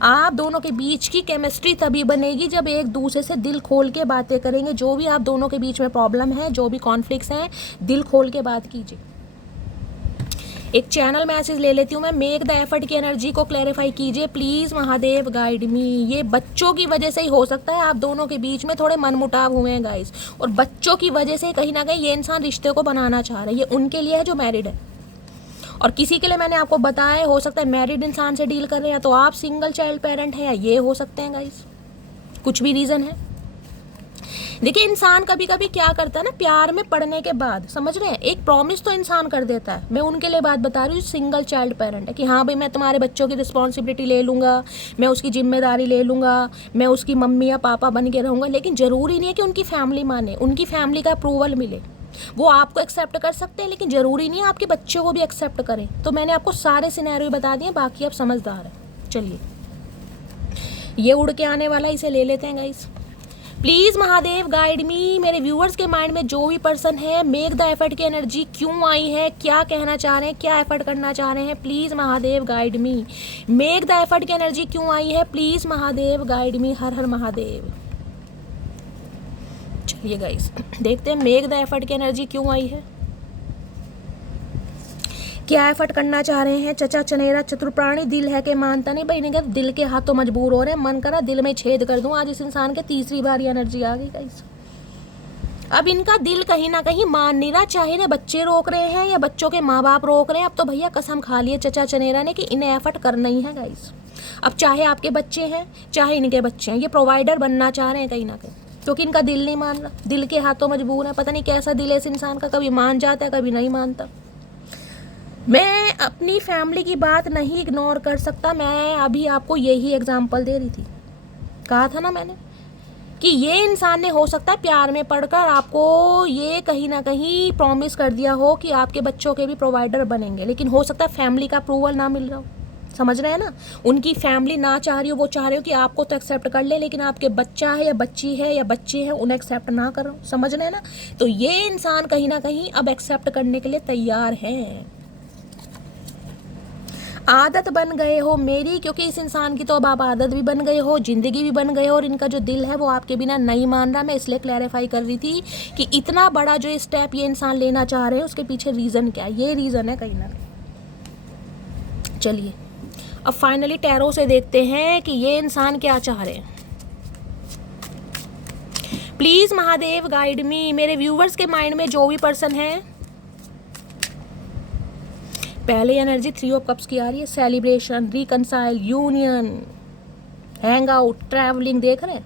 आप दोनों के बीच की केमिस्ट्री तभी बनेगी जब एक दूसरे से दिल खोल के बातें करेंगे। जो भी आप दोनों के बीच में प्रॉब्लम है, जो भी कॉन्फ्लिक्ट्स हैं, दिल खोल के बात कीजिए। एक चैनल मैसेज ले लेती हूँ मैं। मेक द एफर्ट की एनर्जी को क्लैरिफाई कीजिए प्लीज़ महादेव गाइड मी। ये बच्चों की वजह से ही हो सकता है, आप दोनों के बीच में थोड़े मनमुटाव हुए हैं गाइस, और बच्चों की वजह से कहीं ना कहीं ये इंसान रिश्ते को बनाना चाह रहा है। ये उनके लिए है जो मैरिड है, और किसी के लिए मैंने आपको बताया, हो सकता है मैरिड इंसान से डील कर रहे हैं, तो आप सिंगल चाइल्ड पेरेंट हैं, या ये हो सकते हैं गाइस, कुछ भी रीज़न है। देखिए इंसान कभी कभी क्या करता है ना, प्यार में पड़ने के बाद, समझ रहे हैं, एक प्रॉमिस तो इंसान कर देता है। मैं उनके लिए बात बता रही हूँ, सिंगल चाइल्ड पेरेंट है, कि हाँ भाई मैं तुम्हारे बच्चों की रिस्पॉन्सिबिलिटी ले लूँगा, मैं उसकी जिम्मेदारी ले लूँगा, मैं उसकी मम्मी या पापा बन के रहूँगा। लेकिन ज़रूरी नहीं है कि उनकी फैमिली माने, उनकी फैमिली का अप्रूवल मिले। वो आपको एक्सेप्ट कर सकते हैं, लेकिन ज़रूरी नहीं है आपके बच्चों को भी एक्सेप्ट करें। तो मैंने आपको सारे सिनेरियो बता दिए, बाकी आप समझदार हैं। चलिए, ये उड़ के आने वाला, इसे ले लेते हैं गाइस। प्लीज महादेव गाइड मी। मेरे व्यूअर्स के माइंड में जो भी पर्सन है, मेक द एफर्ट की एनर्जी क्यों आई है, क्या कहना चाह रहे हैं, क्या एफर्ट करना चाह रहे हैं, please Mahadev guide me. Make the effort की एनर्जी क्यों आई है, प्लीज महादेव गाइड मी। हर हर महादेव। चलिए गाइस देखते हैं मेक द एफर्ट की एनर्जी क्यों आई है, क्या एफर्ट करना चाह रहे हैं। चचा चनेरा चतुर्प्राणी दिल है के मानता नहीं भाई, नहीं दिल के हाथों मजबूर हो रहे हैं, मन करा दिल में छेद कर दूं। आज इस इंसान के तीसरी बार ये एनर्जी आ गई गाइस। अब इनका दिल कहीं ना कहीं मान नहीं रहा, चाहे ना बच्चे रोक रहे हैं या बच्चों के माँ बाप रोक रहे हैं। अब तो भैया कसम खा लिए चचा चनेरा ने कि इन्हें एफर्ट करना ही है गाइस। अब चाहे आपके बच्चे हैं चाहे इनके बच्चे हैं, ये प्रोवाइडर बनना चाह रहे हैं कहीं ना कहीं, क्योंकि इनका दिल नहीं मान रहा, दिल के हाथों मजबूर है। पता नहीं कैसा दिल है इस इंसान का, कभी मान जाता है कभी नहीं मानता। मैं अपनी फैमिली की बात नहीं इग्नोर कर सकता। मैं अभी आपको यही एग्जांपल दे रही थी, कहा था ना मैंने कि ये इंसान ने हो सकता है प्यार में पड़कर आपको ये कहीं ना कहीं प्रॉमिस कर दिया हो कि आपके बच्चों के भी प्रोवाइडर बनेंगे, लेकिन हो सकता है फैमिली का अप्रूवल ना मिल रहा हो। समझ रहे हैं ना, उनकी फैमिली ना चाह रही हो, वो चाह रहे हो कि आपको तो एक्सेप्ट कर ले, लेकिन आपके बच्चा है या बच्ची है या बच्चे हैं उन्हें एक्सेप्ट ना करो। समझ रहे हैं ना, तो ये इंसान कहीं ना कहीं अब एक्सेप्ट करने के लिए तैयार हैं। आदत बन गए हो मेरी, क्योंकि इस इंसान की तो अब आप आदत भी बन गए हो, जिंदगी भी बन गए हो, और इनका जो दिल है वो आपके बिना नहीं मान रहा। मैं इसलिए क्लैरिफाई कर रही थी कि इतना बड़ा जो स्टेप ये इंसान लेना चाह रहे हैं उसके पीछे रीज़न क्या है। ये रीज़न है कहीं ना कहीं। चलिए अब फाइनली टैरो से देखते हैं कि ये इंसान क्या चाह रहे हैं। प्लीज़ महादेव गाइड मी। मेरे व्यूवर्स के माइंड में जो भी पर्सन है, पहले एनर्जी 3 ऑफ कप्स की आ रही है, celebration, reconcile, union, hang out, travelling. देख रहे हैं,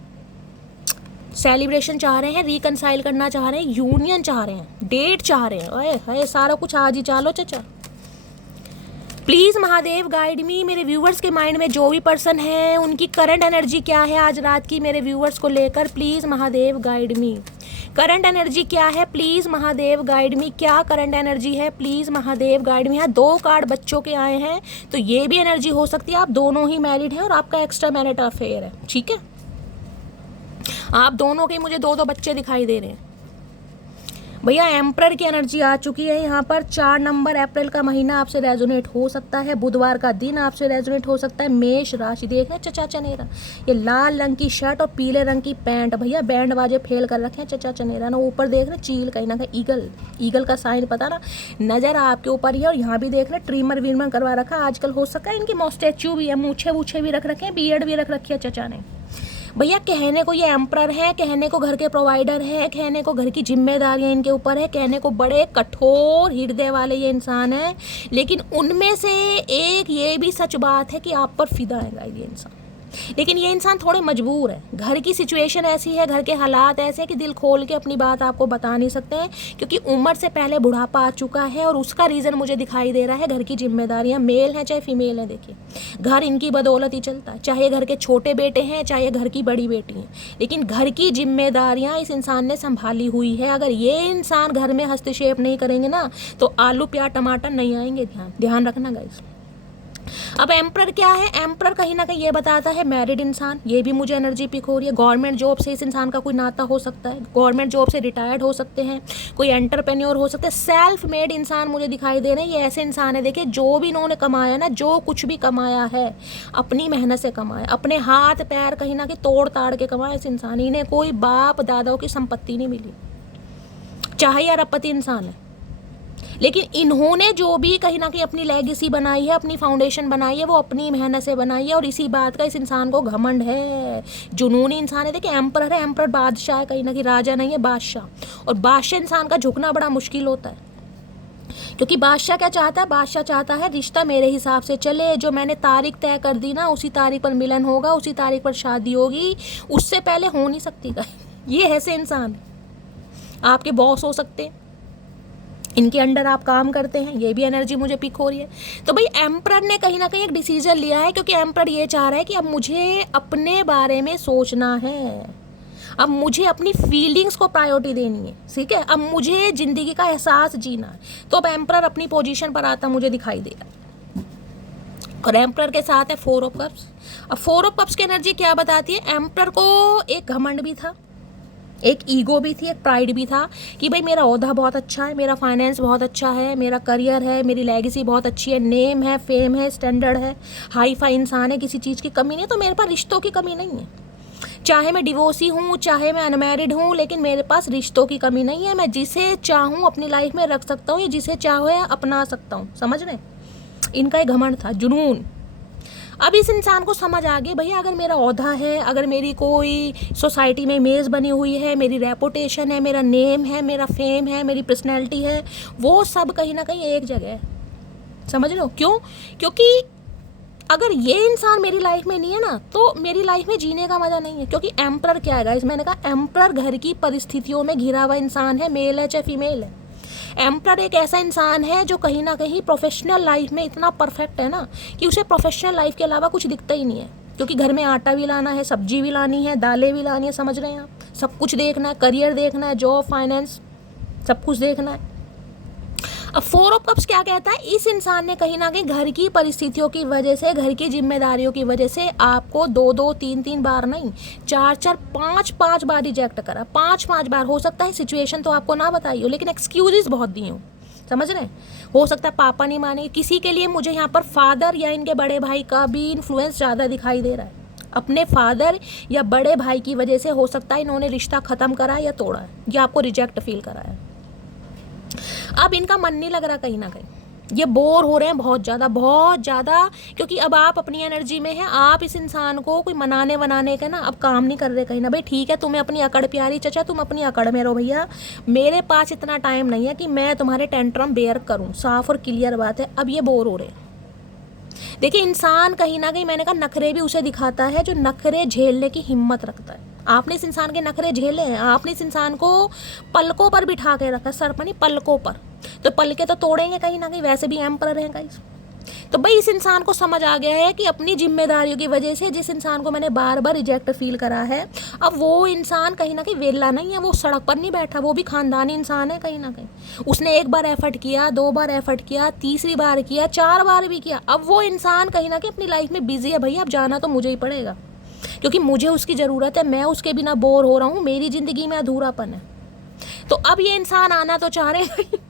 सेलिब्रेशन चाह रहे हैं, रिकनसाइल करना चाह रहे हैं, यूनियन चाह रहे हैं, डेट चाह रहे हैं। ओए है सारा कुछ आज ही चालो चचा। प्लीज़ महादेव गाइड मी। मेरे व्यूवर्स के माइंड में जो भी पर्सन है उनकी करंट एनर्जी क्या है आज रात की मेरे व्यूवर्स को लेकर, please Mahadev guide me. Current energy क्या है, प्लीज़ महादेव गाइड मी। क्या करंट एनर्जी है, प्लीज़ महादेव गाइड मी। यहाँ 2 कार्ड बच्चों के आए हैं, तो ये भी एनर्जी हो सकती है आप दोनों ही मैरिड हैं और आपका एक्स्ट्रा मैरिटल अफेयर है। ठीक है, आप दोनों के मुझे 2-2 बच्चे दिखाई दे रहे हैं भैया। एम्परर की एनर्जी आ चुकी है यहाँ पर। 4 नंबर अप्रैल का महीना आपसे रेजोनेट हो सकता है, बुधवार का दिन आपसे रेजोनेट हो सकता है। मेष राशि देख रहे हैं चचा चनेरा, ये लाल रंग की शर्ट और पीले रंग की पैंट, भैया बैंड बाजे फेल कर रखे हैं चचा चनेरा ना। ऊपर देख रहे हैं चील, कहीं ना कहीं ईगल का साइन पता ना, नजर आपके ऊपर ही है। और यहाँ भी देख रहे हैं ट्रिमर वीमर करवा रखा। आजकल हो सका है इनकी मॉस्टैच्यू भी है, मूछे वूछे भी रख रखे हैं, बियर्ड भी रख रखी है चचा ने। भैया कहने को ये एम्परर है, कहने को घर के प्रोवाइडर है, कहने को घर की जिम्मेदारियां इनके ऊपर है, कहने को बड़े कठोर हृदय वाले ये इंसान है, लेकिन उनमें से एक ये भी सच बात है कि आप पर फिदा है ये इंसान। लेकिन ये इंसान थोड़े मजबूर है, घर की सिचुएशन ऐसी है, घर के हालात ऐसे हैं कि दिल खोल के अपनी बात आपको बता नहीं सकते हैं, क्योंकि उम्र से पहले बुढ़ापा आ चुका है। और उसका रीज़न मुझे दिखाई दे रहा है घर की जिम्मेदारियां, मेल हैं चाहे फीमेल हैं। देखिए घर इनकी बदौलत ही चलता है, चाहे घर के छोटे बेटे हैं चाहे घर की बड़ी बेटी हैं, लेकिन घर की जिम्मेदारियां इस इंसान ने संभाली हुई है। अगर ये इंसान घर में हस्तक्षेप नहीं करेंगे ना तो आलू प्याज टमाटर नहीं आएंगे। ध्यान रखना गाइस। अब एम्परर क्या है, एम्परर कहीं ना कहीं ये बताता है मैरिड इंसान, ये भी मुझे एनर्जी पिक हो रही है। गवर्नमेंट जॉब से इस इंसान का कोई नाता हो सकता है, गवर्नमेंट जॉब से रिटायर्ड हो सकते हैं, कोई एंटरप्रेन्योर हो सकते हैं, सेल्फ मेड इंसान मुझे दिखाई दे रहे हैं। ये ऐसे इंसान है, देखिए जो भी इन्होंने कमाया ना, जो कुछ भी कमाया है अपनी मेहनत से कमाया, अपने हाथ पैर कहीं ना कहीं तोड़ ताड़ के कमाया इस इंसान। इन्हें कोई बाप दादाओं की संपत्ति नहीं मिली, चाहे अरबपति इंसान है, लेकिन इन्होंने जो भी कहीं ना कहीं अपनी लेगेसी बनाई है, अपनी फाउंडेशन बनाई है, वो अपनी मेहनत से बनाई है। और इसी बात का इस इंसान को घमंड है, जुनूनी इंसान है। देखिए एम्परर है, एम्परर बादशाह है, कहीं ना कहीं राजा नहीं है, बादशाह। और बादशाह इंसान का झुकना बड़ा मुश्किल होता है, क्योंकि बादशाह क्या चाहता है, बादशाह चाहता है रिश्ता मेरे हिसाब से चले, जो मैंने तारीख तय कर दी ना उसी तारीख पर मिलन होगा, उसी तारीख पर शादी होगी, उससे पहले हो नहीं सकती। ये ऐसे इंसान आपके बॉस हो सकते हैं, इनके अंडर आप काम करते हैं, ये भी एनर्जी मुझे पिक हो रही है। तो भाई एम्परर ने कहीं ना कहीं एक डिसीजन लिया है, क्योंकि एम्परर ये चाह रहा है कि अब मुझे अपने बारे में सोचना है, अब मुझे अपनी फीलिंग्स को प्रायोरिटी देनी है, ठीक है, अब मुझे ज़िंदगी का एहसास जीना है। तो अब एम्परर अपनी पोजीशन पर आता मुझे दिखाई दे रहा है, और एम्परर के साथ है 4 ऑफ कप्स। अब 4 ऑफ कप्स की एनर्जी क्या बताती है, एम्परर को एक घमंड भी था, एक ईगो भी थी, एक प्राइड भी था कि भाई मेरा ओहदा बहुत अच्छा है, मेरा फाइनेंस बहुत अच्छा है, मेरा करियर है, मेरी लेगेसी बहुत अच्छी है, नेम है, फेम है, स्टैंडर्ड है, हाई फाई इंसान है, किसी चीज़ की कमी नहीं है, तो मेरे पास रिश्तों की कमी नहीं है। चाहे मैं डिवोर्सी हूँ, चाहे मैं अनमैरिड हूँ, लेकिन मेरे पास रिश्तों की कमी नहीं है। मैं जिसे चाहूँ अपनी लाइफ में रख सकता हूँ या जिसे चाहे अपना सकता हूँ। समझ रहे? इनका एक घमंड था, जुनून। अब इस इंसान को समझ आ गई भैया अगर मेरा ओहदा है, अगर मेरी कोई सोसाइटी में इमेज बनी हुई है, मेरी रेपुटेशन है, मेरा नेम है, मेरा फेम है, मेरी पर्सनैलिटी है, वो सब कहीं ना कहीं एक जगह है। समझ रहे हो? क्यों? क्योंकि अगर ये इंसान मेरी लाइफ में नहीं है ना, तो मेरी लाइफ में जीने का मज़ा नहीं है। क्योंकि एम्परर क्या है गाइस, मैंने कहा एम्परर घर की परिस्थितियों में घिरा हुआ इंसान है, मेल है चाहे फीमेल है। एम्परर एक ऐसा इंसान है जो कहीं ना कहीं प्रोफेशनल लाइफ में इतना परफेक्ट है ना कि उसे प्रोफेशनल लाइफ के अलावा कुछ दिखता ही नहीं है। क्योंकि घर में आटा भी लाना है, सब्जी भी लानी है, दालें भी लानी है, समझ रहे हैं आप? सब कुछ देखना है, करियर देखना है, जॉब, फाइनेंस, सब कुछ देखना है। अब 4 ऑफ कप्स क्या कहता है, इस इंसान ने कहीं ना कहीं घर की परिस्थितियों की वजह से, घर की जिम्मेदारियों की वजह से आपको 2-2, 3-3 बार नहीं, 4-4, 5-5 बार रिजेक्ट करा। 5-5 बार। हो सकता है सिचुएशन तो आपको ना बताई हो, लेकिन एक्सक्यूजेस बहुत दिए हो। समझ रहे हैं? हो सकता है पापा नहीं माने, किसी के लिए मुझे यहाँ पर फादर या इनके बड़े भाई का भी इन्फ्लुएंस ज़्यादा दिखाई दे रहा है। अपने फादर या बड़े भाई की वजह से हो सकता है इन्होंने रिश्ता ख़त्म करा या तोड़ा है, या आपको रिजेक्ट फील करा है। अब इनका मन नहीं लग रहा, कहीं ना कहीं ये बोर हो रहे हैं बहुत ज़्यादा, क्योंकि अब आप अपनी एनर्जी में हैं। आप इस इंसान को कोई मनाने वनाने का ना अब काम नहीं कर रहे कहीं ना। भाई ठीक है, तुम्हें अपनी अकड़ प्यारी, चचा तुम अपनी अकड़ में रहो भैया, मेरे पास इतना टाइम नहीं है कि मैं तुम्हारे टेंट्रम बेयर करूँ। साफ और क्लियर बात है। अब ये बोर हो रहे हैं। देखिए इंसान कहीं ना कहीं, मैंने कहा नखरे भी उसे दिखाता है जो नखरे झेलने की हिम्मत रखता है। आपने इस इंसान के नखरे झेले हैं, आपने इस इंसान को पलकों पर बिठा के रखा, सर पर नहीं पलकों पर, तो पलके तो तोड़ेंगे कहीं ना कहीं, वैसे भी एम्परर हैं गाइस। तो भाई इस इंसान को समझ आ गया है कि अपनी जिम्मेदारियों की वजह से जिस इंसान को मैंने बार बार रिजेक्ट फील करा है, अब वो इंसान कहीं ना कहीं वेला नहीं है, वो सड़क पर नहीं बैठा, वो भी खानदानी इंसान है कहीं ना कहीं। उसने 1 बार एफर्ट किया, 2 बार एफर्ट किया, तीसरी बार किया, 4 बार भी किया। अब वो इंसान कहीं ना कहीं अपनी लाइफ में बिजी है। भैया अब जाना तो मुझे ही पड़ेगा, क्योंकि मुझे उसकी ज़रूरत है, मैं उसके बिना बोर हो रहा हूँ, मेरी ज़िंदगी में अधूरापन है। तो अब ये इंसान आना तो चाह रहे हैं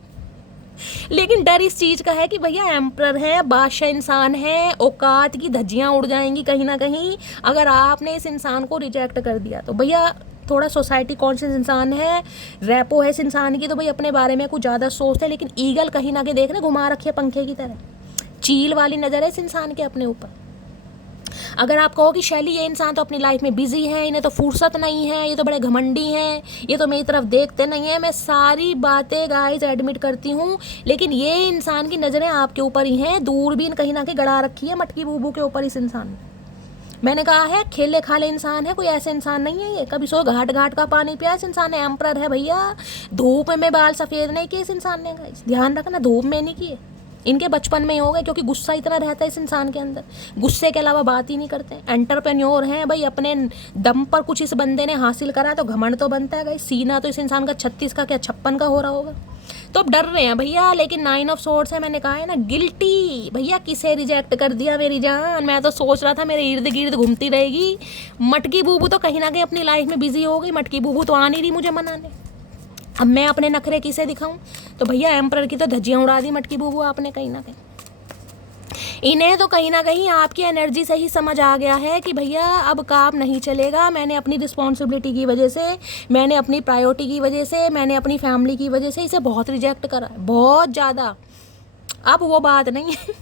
लेकिन डर इस चीज़ का है कि भैया एम्परर है, बादशाह इंसान है, औकात की धज्जियाँ उड़ जाएंगी कहीं ना कहीं अगर आपने इस इंसान को रिजेक्ट कर दिया तो। भैया थोड़ा सोसाइटी कॉन्शियस इंसान है, रैपो है इस इंसान की, तो भाई अपने बारे में कुछ ज़्यादा सोचते हैं। लेकिन ईगल कहीं ना कहीं देख रहे, घुमा रखी है पंखे की तरह, चील वाली नज़र है इस इंसान के अपने ऊपर। अगर आप कहो कि शैली ये इंसान तो अपनी लाइफ में बिजी है, इन्हें तो फुर्सत नहीं है, ये तो बड़े घमंडी हैं, ये तो मेरी तरफ देखते नहीं है, मैं सारी बातें गाइस एडमिट करती हूँ, लेकिन ये इंसान की नज़रें आपके ऊपर ही हैं। दूरबीन कहीं ना कहीं गड़ा रखी है मटकी बूबू के ऊपर इस इंसान ने। मैंने कहा है खेले खाले इंसान है, कोई ऐसे इंसान नहीं है ये। कभी सो घाट घाट का पानी पिया इस इंसान ने। एम्परर है भैया, धूप में बाल सफ़ेद नहीं किए इस इंसान ने गाइस, ध्यान रखना, धूप में नहीं किए। इनके बचपन में ही हो गए, क्योंकि गुस्सा इतना रहता है इस इंसान के अंदर, गुस्से के अलावा बात ही नहीं करते। एंटरप्रेन्योर हैं भाई, अपने दम पर कुछ इस बंदे ने हासिल करा तो घमंड तो बनता है गाइस। सीना तो इस इंसान का 36 का क्या 56 का हो रहा होगा। तो अब डर रहे हैं भैया, लेकिन 9 ऑफ सोर्ड्स है, मैंने कहा है ना गिल्टी। भैया किसे रिजेक्ट कर दिया मेरी जान, मैं तो सोच रहा था मेरे इर्द गिर्द घूमती रहेगी। मटकी बूबू तो कहीं ना कहीं अपनी लाइफ में बिजी हो गई, मटकी बूबू तो आ नहीं रही मुझे मनाने। अब मैं अपने नखरे किसे दिखाऊं? तो भैया एम्परर की तो धज्जियाँ उड़ा दी मटकी बूबू आपने कहीं ना कहीं। इन्हें तो कहीं ना कहीं आपकी एनर्जी से ही समझ आ गया है कि भैया अब काम नहीं चलेगा। मैंने अपनी रिस्पॉन्सिबिलिटी की वजह से, मैंने अपनी प्रायोरिटी की वजह से, मैंने अपनी फैमिली की वजह से इसे बहुत रिजेक्ट करा है, बहुत ज़्यादा। अब वो बात नहीं है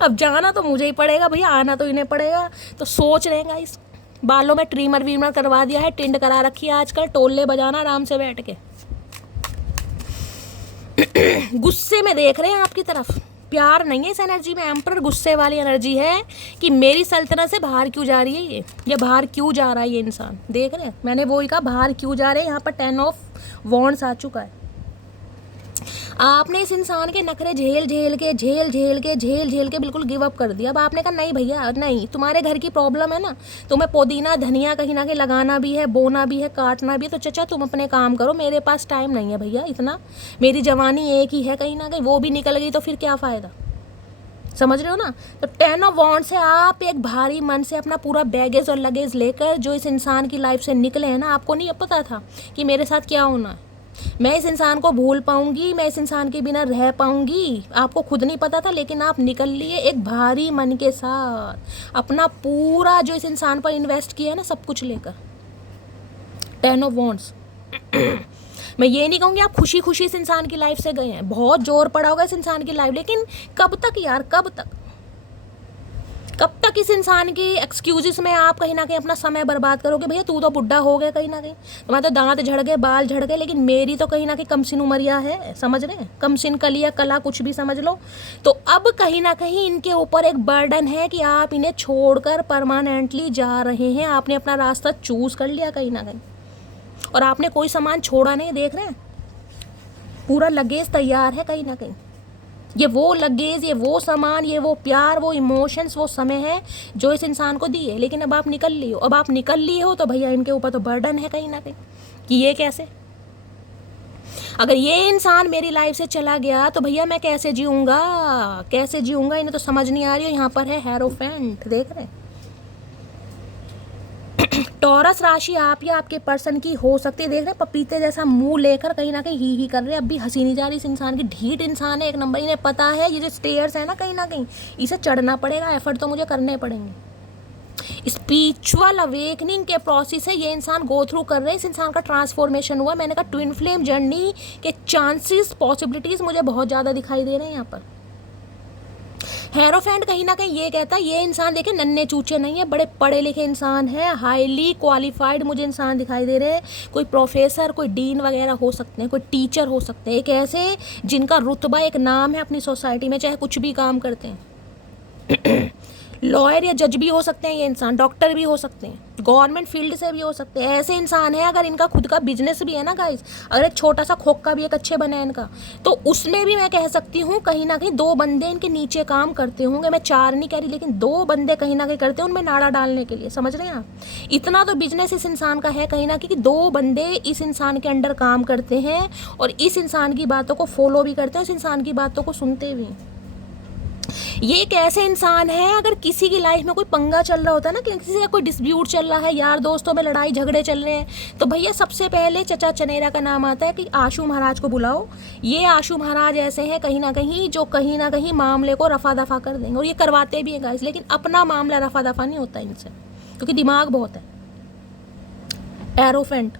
अब जाना तो मुझे ही पड़ेगा भैया, आना तो इन्हें पड़ेगा। तो सोच रहे हैं गाइस, बालों में ट्रिमर वीमर करवा दिया है, टिंड करा रखी है आजकल, टोल्ले बजाना आराम से बैठ के गुस्से में देख रहे हैं आपकी तरफ, प्यार नहीं है इस एनर्जी में। एम्परर गुस्से वाली एनर्जी है कि मेरी सल्तनत से बाहर क्यों जा रही है ये बाहर क्यों जा रहा है ये इंसान। देख रहे हैं, मैंने वो ही कहा बाहर क्यों जा रहे हैं। यहाँ पर 10 ऑफ वॉन्ड्स आ चुका है। आपने इस इंसान के नखरे झेल झेल के बिल्कुल गिव अप कर दिया। अब आपने कहा नहीं भैया नहीं, तुम्हारे घर की प्रॉब्लम है ना, तुम्हें पुदीना धनिया कहीं ना कहीं लगाना भी है, बोना भी है, काटना भी है, तो चचा तुम अपने काम करो, मेरे पास टाइम नहीं है भैया इतना। मेरी जवानी एक ही है, कहीं ना कहीं वो भी निकल गई तो फिर क्या फ़ायदा। समझ रहे हो ना। तो 10 ऑफ वॉन्ड्स से आप एक भारी मन से अपना पूरा बैगेज और लगेज लेकर जो इस इंसान की लाइफ से निकले हैं ना, आपको नहीं पता था कि मेरे साथ क्या होना है, मैं इस इंसान को भूल पाऊंगी, मैं इस इंसान के बिना रह पाऊंगी, आपको खुद नहीं पता था, लेकिन आप निकल लिए एक भारी मन के साथ, अपना पूरा जो इस इंसान पर इन्वेस्ट किया है ना, सब कुछ लेकर। 10 ऑफ वॉन्ड्स। मैं ये नहीं कहूँगी आप खुशी खुशी इस इंसान की लाइफ से गए हैं, बहुत जोर पड़ा होगा इस इंसान की लाइफ, लेकिन कब तक यार, कब तक इस इंसान की एक्सक्यूजेस में आप कहीं ना कहीं अपना समय बर्बाद करोगे। भैया तू तो बुढ़ा हो गया, कहीं ना कहीं तुम्हारे तो दांत झड़ गए, बाल झड़ गए, लेकिन मेरी तो कहीं ना कहीं कमसिन उमरिया है, समझ रहे हैं, कमसिन कलिया कला कुछ भी समझ लो। तो अब कहीं ना कहीं इनके ऊपर एक बर्डन है कि आप इन्हें छोड़कर परमानेंटली जा रहे हैं, आपने अपना रास्ता चूज कर लिया कहीं ना कहीं, और आपने कोई सामान छोड़ा नहीं, देख रहे हैं पूरा लगेज तैयार है कहीं ना कहीं। ये वो लगेज, ये वो सामान, ये वो प्यार, वो इमोशंस, वो समय है जो इस इंसान को दिए, लेकिन अब आप निकल लिए हो। अब आप निकल लिए हो तो भैया इनके ऊपर तो बर्डन है कहीं ना कहीं कि ये कैसे, अगर ये इंसान मेरी लाइफ से चला गया तो भैया मैं कैसे जीऊँगा, कैसे जीऊँगा, इन्हें तो समझ नहीं आ रही हो। यहाँ पर है हेरोफेंट, देख रहे हैं। टॉरस राशि आप या आपके पर्सन की हो सकती है, देख रहे हैं पपीते जैसा मुंह लेकर कहीं ना कहीं ही कर रहे हैं, अब भी हंसी नहीं जा रही इस इंसान की। ढीठ इंसान है एक नंबर, इन्हें पता है ये जो स्टेयर्स है ना कहीं ना कहीं इसे चढ़ना पड़ेगा, एफर्ट तो मुझे करने पड़ेंगे। स्पिरिचुअल अवेकनिंग के प्रोसेस है ये इंसान गो थ्रू कर रहे हैं, इस इंसान का ट्रांसफॉर्मेशन हुआ। मैंने कहा ट्विन फ्लेम जर्नी के चांसेस, पॉसिबिलिटीज मुझे बहुत ज़्यादा दिखाई दे रहे हैं यहाँ पर। हेरोफेंट कहीं ना कहीं ये कहता है ये इंसान देखे नन्हे चूचे नहीं है, बड़े पढ़े लिखे इंसान है, हाईली क्वालिफाइड मुझे इंसान दिखाई दे रहे हैं। कोई प्रोफेसर, कोई डीन वगैरह हो सकते हैं, कोई टीचर हो सकते हैं, एक ऐसे जिनका रुतबा, एक नाम है अपनी सोसाइटी में, चाहे कुछ भी काम करते हैं। लॉयर या जज भी हो सकते हैं ये इंसान, डॉक्टर भी हो सकते हैं, गवर्नमेंट फील्ड से भी हो सकते हैं। ऐसे इंसान है अगर इनका खुद का बिजनेस भी है ना गाइस, अगर एक छोटा सा खोखा भी एक अच्छे बने इनका, तो उसमें भी मैं कह सकती हूँ कहीं ना कहीं 2 बंदे इनके नीचे काम करते होंगे। मैं 4 नहीं कह रही, लेकिन 2 बंदे कहीं ना कहीं करते हैं उनमें नाड़ा डालने के लिए, समझ रहे हैं आप। इतना तो बिजनेस इस इंसान का है कहीं ना कहीं, 2 बंदे इस इंसान के अंडर काम करते हैं और इस इंसान की बातों को फॉलो भी करते हैं, इस इंसान की बातों को सुनते भी हैं। ये एक ऐसे इंसान है, अगर किसी की लाइफ में कोई पंगा चल रहा होता है ना, किसी का कोई डिस्प्यूट चल रहा है, यार दोस्तों में लड़ाई झगड़े चल रहे हैं, तो भैया सबसे पहले चचा चनेरा का नाम आता है कि आशू महाराज को बुलाओ। ये आशू महाराज ऐसे हैं कहीं ना कहीं मामले को रफा दफा कर देंगे, और ये करवाते भी हैं गाइस, लेकिन अपना मामला रफा दफा नहीं होता इनसे, क्योंकि दिमाग बहुत है। एरोफेंट,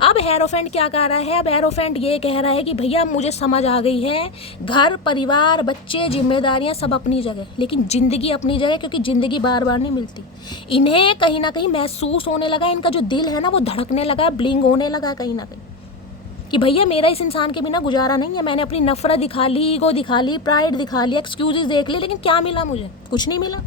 अब हेरोफेंट क्या कह रहा है, अब हेरोफेंट ये कह रहा है कि भैया मुझे समझ आ गई है, घर परिवार बच्चे जिम्मेदारियां सब अपनी जगह, लेकिन ज़िंदगी अपनी जगह, क्योंकि ज़िंदगी बार बार नहीं मिलती। इन्हें कहीं ना कहीं महसूस होने लगा, इनका जो दिल है ना वो धड़कने लगा, ब्लिंग होने लगा कहीं ना कहीं कि भैया मेरा इस इंसान के बिना गुजारा नहीं है। मैंने अपनी नफरत दिखा ली, ईगो दिखा ली, प्राइड दिखा ली, एक्सक्यूजेस देख ली, लेकिन क्या मिला मुझे, कुछ नहीं मिला।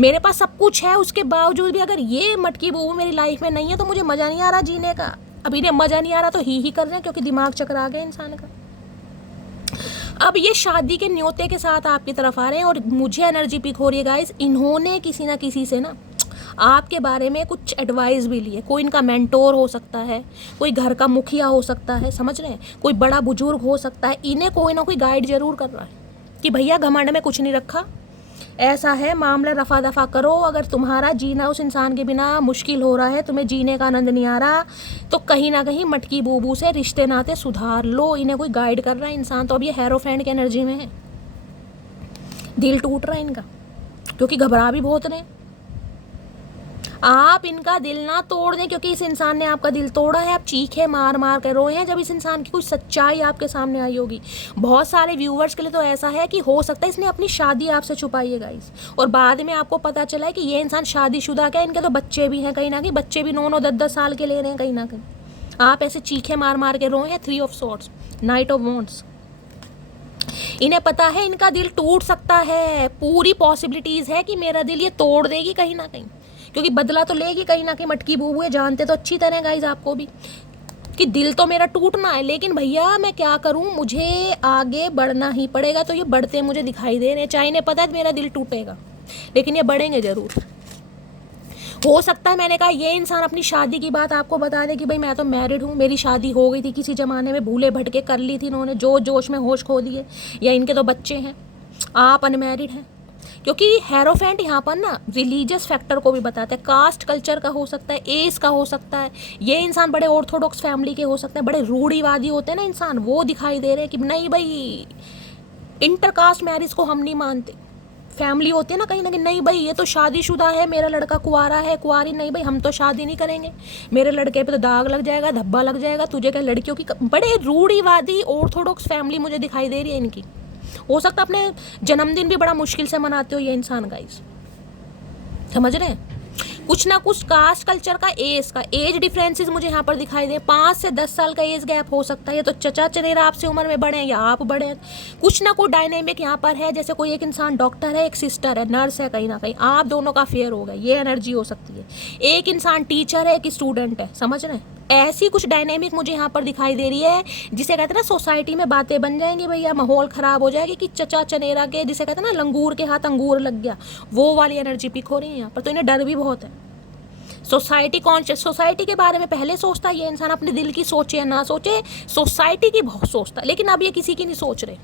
मेरे पास सब कुछ है, उसके बावजूद भी अगर ये मटकी बूबू मेरी लाइफ में नहीं है तो मुझे मज़ा नहीं आ रहा जीने का। अब इन्हें मज़ा नहीं आ रहा तो ही कर रहे हैं, क्योंकि दिमाग चकरा गया इंसान का। अब ये शादी के न्योते के साथ आपकी तरफ आ रहे हैं, और मुझे एनर्जी पिक हो रही है गाइस, इन्होंने किसी ना किसी से ना आपके बारे में कुछ एडवाइस भी ली है। कोई इनका मेंटोर हो सकता है, कोई घर का मुखिया हो सकता है, समझ रहे हैं, कोई बड़ा बुजुर्ग हो सकता है, इन्हें कोई ना कोई गाइड जरूर कर रहा है कि भैया घमंड में कुछ नहीं रखा, ऐसा है मामला, रफा दफा करो। अगर तुम्हारा जीना उस इंसान के बिना मुश्किल हो रहा है, तुम्हें जीने का आनंद नहीं आ रहा, तो कहीं ना कहीं मटकी बूबू से रिश्ते नाते सुधार लो। इन्हें कोई गाइड कर रहा है इंसान। तो अब ये हेरोफेंट की एनर्जी में है, दिल टूट रहा है इनका, क्योंकि घबरा भी बहुत रहे। आप इनका दिल ना तोड़ दें, क्योंकि इस इंसान ने आपका दिल तोड़ा है। आप चीखे मार मार कर रोए हैं जब इस इंसान की कुछ सच्चाई आपके सामने आई होगी। बहुत सारे व्यूवर्स के लिए तो ऐसा है कि हो सकता है इसने अपनी शादी आपसे छुपाई है गाइस, और बाद में आपको पता चला है कि ये इंसान शादीशुदा क्या है, इनके तो बच्चे भी हैं कहीं ना कहीं, बच्चे भी 9-9 10-10 साल के ले रहे हैं कहीं ना कहीं। आप ऐसे चीखे मार मार के रोए हैं। 3 of swords, night of wands, इन्हें पता है इनका दिल टूट सकता है, पूरी पॉसिबिलिटीज़ है कि मेरा दिल ये तोड़ देगी कहीं ना कहीं, क्योंकि बदला तो लेगी कहीं ना कहीं। मटकी बूबू है, जानते तो अच्छी तरह गाइज आपको भी कि दिल तो मेरा टूटना है, लेकिन भैया मैं क्या करूं, मुझे आगे बढ़ना ही पड़ेगा। तो ये बढ़ते मुझे दिखाई दे रहे हैं, चाहे इन्हें पता है मेरा दिल टूटेगा, लेकिन ये बढ़ेंगे ज़रूर। हो सकता है, मैंने कहा ये इंसान अपनी शादी की बात आपको बता दे कि भाई मैं तो मैरिड हूँ, मेरी शादी हो गई थी किसी ज़माने में, भूले भटके कर ली थी इन्होंने, जो जोश में होश खो दिए, या इनके तो बच्चे हैं। आप अनमैरिड हैं, क्योंकि हेरोफेंट यहाँ पर ना रिलीजियस फैक्टर को भी बताता है, कास्ट कल्चर का हो सकता है, एज का हो सकता है, ये इंसान बड़े ऑर्थोडॉक्स फैमिली के हो सकते हैं, बड़े रूढ़िवादी होते हैं ना इंसान, वो दिखाई दे रहे हैं कि नहीं भाई इंटरकास्ट मैरिज को हम नहीं मानते। फैमिली होती है ना कहीं नहीं भाई ये तो शादीशुदा है, मेरा लड़का कुंवारा है, कुंवारी नहीं भाई हम तो शादी नहीं करेंगे, मेरे लड़के पे तो दाग लग जाएगा, धब्बा लग जाएगा, तुझे क्या लड़कियों की बड़े रूढ़िवादी ऑर्थोडॉक्स फैमिली मुझे दिखाई दे रही है इनकी। हो सकता है अपने जन्मदिन भी बड़ा मुश्किल से मनाते हो ये इंसान गाइस, समझ रहे हैं। कुछ ना कुछ कास्ट कल्चर का एज डिफरेंसेस मुझे यहाँ पर दिखाई दे, 5 से 10 साल का एज गैप हो सकता है, या तो चचा चनेरा आपसे उम्र में बड़े हैं या आप बड़े हैं। कुछ ना कुछ डायनेमिक यहाँ पर है, जैसे कोई एक इंसान डॉक्टर है, एक सिस्टर है, नर्स है, कहीं ना कहीं आप दोनों का फेयर होगा, ये एनर्जी हो सकती है। एक इंसान टीचर है, एक स्टूडेंट है, समझ रहे हैं। ऐसी कुछ डायनेमिक मुझे यहाँ पर दिखाई दे रही है, जिसे कहते हैं ना सोसाइटी में बातें बन जाएंगी भैया, माहौल ख़राब हो जाएगी कि चचा चनेरा के, जिसे कहते हैं ना लंगूर के हाथ अंगूर लग गया, वो वाली एनर्जी पिक हो रही है यहाँ पर। तो इन्हें डर भी बहुत है, सोसाइटी कॉन्शियस, सोसाइटी के बारे में पहले सोचता है ये इंसान, अपने दिल की सोचे या ना सोचे सोसाइटी की बहुत सोचता है, लेकिन अब ये किसी की नहीं सोच रहे।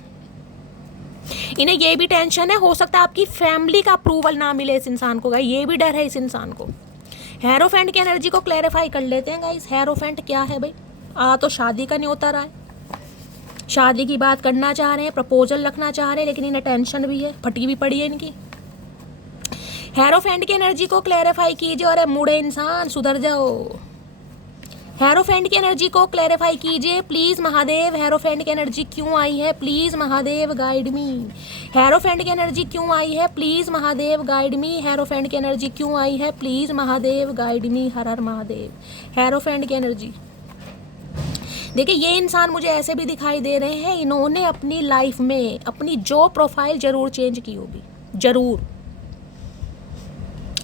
इन्हें ये भी टेंशन है, हो सकता है आपकी फैमिली का अप्रूवल ना मिले इस इंसान को, ये भी डर है इस इंसान को। हेरोफेंट की एनर्जी को क्लैरिफाई कर लेते हैं गाइस। हेरोफेंट क्या है भाई, तो शादी का नहीं होता रहा है, शादी की बात करना चाह रहे हैं, प्रपोजल रखना चाह रहे हैं, लेकिन इन्हें टेंशन भी है, फटी भी पड़ी है इनकी। हेरोफेंट की एनर्जी को क्लैरिफाई कीजिए, अरे मुड़े इंसान सुधर जाओ। हेरोफेंट की एनर्जी को क्लैरिफाई कीजिए प्लीज महादेव। हेरोफेंट की एनर्जी क्यों आई है please Mahadev guide me. Hierophant की एनर्जी क्यों आई है please Mahadev guide me. Hierophant की एनर्जी क्यों आई है प्लीज महादेव गाइड मी। हर हर महादेव। हेरोफेंट की एनर्जी देखिए, ये इंसान मुझे ऐसे भी दिखाई दे रहे हैं, इन्होंने अपनी लाइफ में अपनी जॉब प्रोफाइल जरूर चेंज की होगी, जरूर।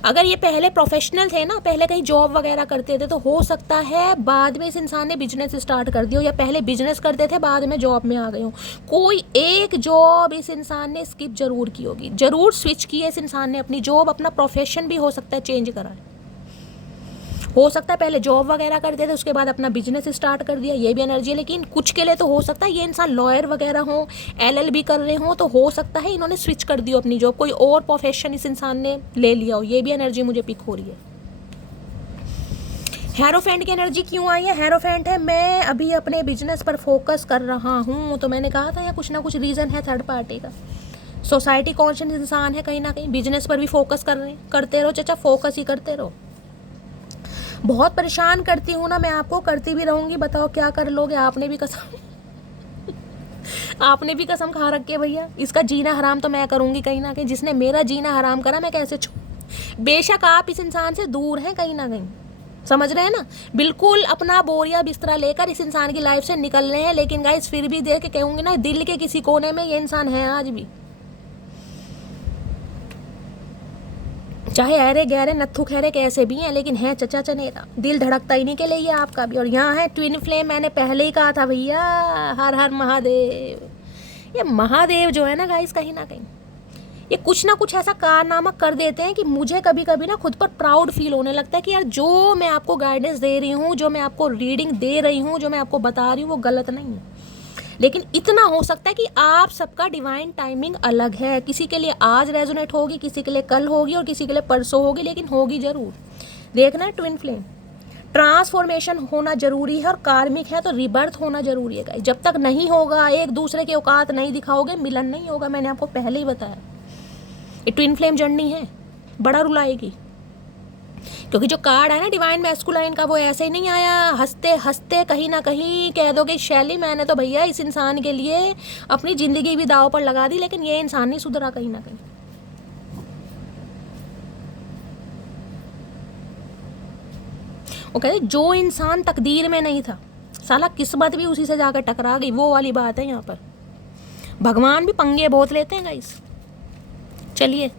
अगर ये पहले प्रोफेशनल थे ना, पहले कहीं जॉब वगैरह करते थे, तो हो सकता है बाद में इस इंसान ने बिजनेस स्टार्ट कर दिया हो, या पहले बिजनेस करते थे बाद में जॉब में आ गए हो। कोई एक जॉब इस इंसान ने स्किप जरूर की होगी, जरूर स्विच की है इस इंसान ने अपनी जॉब, अपना प्रोफेशन भी हो सकता है चेंज करा है। हो सकता है पहले जॉब वगैरह करते थे, उसके बाद अपना बिजनेस स्टार्ट कर दिया, ये भी एनर्जी है। लेकिन कुछ के लिए तो हो सकता है ये इंसान लॉयर वगैरह हो, LLB कर रहे हो, तो हो सकता है इन्होंने स्विच कर दिया अपनी जॉब, कोई और प्रोफेशन इस इंसान ने ले लिया हो, ये भी एनर्जी मुझे पिक हो रही है। हेरोफेंट की एनर्जी क्यों आई है? हेरोफेंट है मैं अभी अपने बिजनेस पर फोकस कर रहा हूँ, तो मैंने कहा था यहाँ कुछ ना कुछ रीज़न है थर्ड पार्टी का। सोसाइटी कॉन्शियस इंसान है, कहीं ना कहीं बिजनेस पर भी फोकस कर रहे हैं, करते रहो चाचा, फोकस ही करते रहो। बहुत परेशान करती हूँ ना मैं आपको, करती भी रहूँगी, बताओ क्या कर लोगे। आपने भी कसम खा रखी है भैया, इसका जीना हराम तो मैं करूँगी कहीं ना कहीं, जिसने मेरा जीना हराम करा मैं कैसे बेशक आप इस इंसान से दूर हैं कहीं ना कहीं, समझ रहे हैं ना, बिल्कुल अपना बोरिया बिस्तरा लेकर इस इंसान की लाइफ से निकल रहे हैं, लेकिन गाइस फिर भी देख के कहूँगी ना, दिल के किसी कोने में ये इंसान है आज भी, चाहे अरे गहरे नत्थु खैरे कैसे भी हैं, लेकिन है चचा चनेरा, दिल धड़कता ही नहीं के लिए आपका भी। और यहाँ है ट्विन फ्लेम, मैंने पहले ही कहा था भैया, हर हर महादेव। ये महादेव जो है ना गाइस, कहीं ना कहीं ये कुछ ना कुछ ऐसा कारनामा कर देते हैं कि मुझे कभी कभी ना खुद पर प्राउड फील होने लगता है कि यार जो मैं आपको गाइडेंस दे रही हूँ, जो मैं आपको रीडिंग दे रही हूँ, जो मैं आपको बता रही हूँ, वो गलत नहीं है। लेकिन इतना हो सकता है कि आप सबका डिवाइन टाइमिंग अलग है, किसी के लिए आज रेजोनेट होगी, किसी के लिए कल होगी, और किसी के लिए परसों होगी, लेकिन होगी जरूर। देखना है ट्विन फ्लेम, ट्रांसफॉर्मेशन होना जरूरी है, और कार्मिक है तो रिबर्थ होना जरूरी है। जब तक नहीं होगा, एक दूसरे के औकात नहीं दिखाओगे, मिलन नहीं होगा। मैंने आपको पहले ही बताया, ये ट्विन फ्लेम जर्नी है, बड़ा रुलाएगी। क्योंकि जो कार्ड है ना डिवाइन मैस्कुलाइन का, वो ऐसे ही नहीं आया हंसते हंसते कहीं ना कहीं कह दोगे शैली मैंने तो भैया इस इंसान के लिए अपनी ज़िंदगी भी दाव पर लगा दी, लेकिन ये इंसान नहीं सुधरा कहीं ना कहीं। वो कहते जो इंसान तकदीर में नहीं था, साला किस्मत भी उसी से जाकर टकरा गई, वो वाली बात है यहाँ पर। भगवान भी पंगे बहुत लेते हैं गाइस। चलिए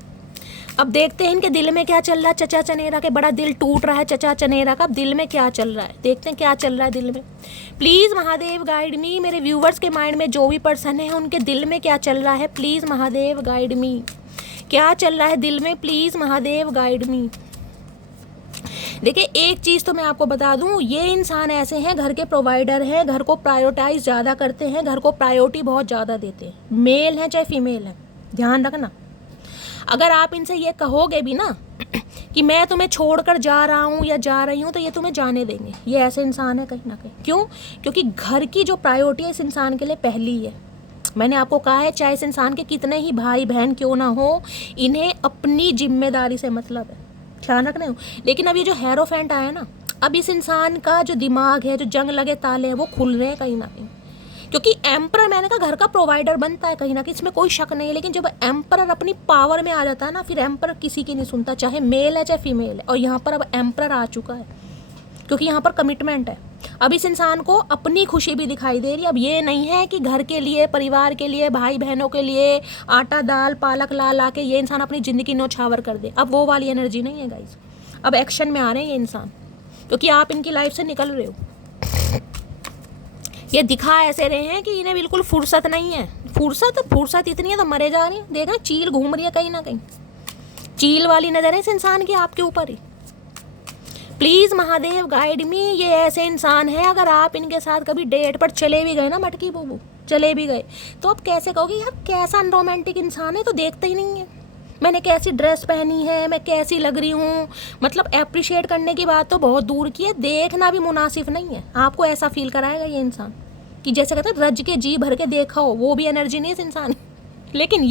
अब देखते हैं इनके दिल में क्या चल रहा है। चचा चनेरा के बड़ा दिल टूट रहा है चचा चनेरा का, दिल में क्या चल रहा है, देखते हैं क्या चल रहा है दिल में। प्लीज़ महादेव गाइड मी। मेरे व्यूवर्स के माइंड में जो भी पर्सन है उनके दिल में क्या चल रहा है, प्लीज़ महादेव गाइड मी। क्या चल रहा है दिल में, प्लीज़ महादेव गाइड मी। देखिए एक चीज़ तो मैं आपको बता दूं, ये इंसान ऐसे हैं, घर के प्रोवाइडर हैं, घर को प्रायोरिटाइज ज़्यादा करते हैं, घर को प्रायोरिटी बहुत ज़्यादा देते हैं, मेल हैं चाहे फीमेल हैं। ध्यान रखना। अगर आप इनसे ये कहोगे भी ना कि मैं तुम्हें छोड़कर जा रहा हूँ या जा रही हूँ, तो ये तुम्हें जाने देंगे। ये ऐसे इंसान है कहीं ना कहीं। क्यों? क्योंकि घर की जो प्रायोरिटी है इस इंसान के लिए पहली है। मैंने आपको कहा है, चाहे इस इंसान के कितने ही भाई बहन क्यों ना हो, इन्हें अपनी जिम्मेदारी से मतलब है, ध्यान रखना हो। लेकिन अब ये जो हेरोफेंट आया ना, अब इस इंसान का जो दिमाग है, जो जंग लगे ताले हैं, वो खुल रहे हैं कहीं ना कहीं। क्योंकि एम्परर मैंने कहा घर का प्रोवाइडर बनता है कहीं ना कहीं, इसमें कोई शक नहीं है। लेकिन जब एम्परर अपनी पावर में आ जाता है ना, फिर एम्परर किसी की नहीं सुनता, चाहे मेल है चाहे फीमेल है। और यहाँ पर अब एम्परर आ चुका है, क्योंकि यहाँ पर कमिटमेंट है। अब इस इंसान को अपनी खुशी भी दिखाई दे रही है। अब ये नहीं है कि घर के लिए, परिवार के लिए, भाई बहनों के लिए आटा दाल पालक ला ला के ये इंसान अपनी ज़िंदगी नौछावर कर दे। अब वो वाली एनर्जी नहीं है गाइस। अब एक्शन में आ रहे हैं ये इंसान, क्योंकि आप इनकी लाइफ से निकल रहे हो। ये दिखा ऐसे रहे हैं कि इन्हें बिल्कुल फुर्सत नहीं है। फुर्सत इतनी है तो मरे जा रही है। देखना चील घूम रही है कहीं ना कहीं, चील वाली नज़र है इस इंसान की आपके ऊपर ही। Please Mahadev guide me. ये ऐसे इंसान है, अगर आप इनके साथ कभी डेट पर चले भी गए ना, मटकी बूबू चले भी गए, तो आप कैसे कहोगे यार कैसा अनरोमांटिक इंसान है, तो देखते ही नहीं है मैंने कैसी ड्रेस पहनी है, मैं कैसी लग रही हूँ। मतलब अप्रिशिएट करने की बात तो बहुत दूर की है, देखना भी मुनासिब नहीं है। आपको ऐसा फील कराएगा ये इंसान कि जैसे कहते हैं रज के जी भर के देखा हो, वो भी एनर्जी नहीं है इस इंसान। लेकिन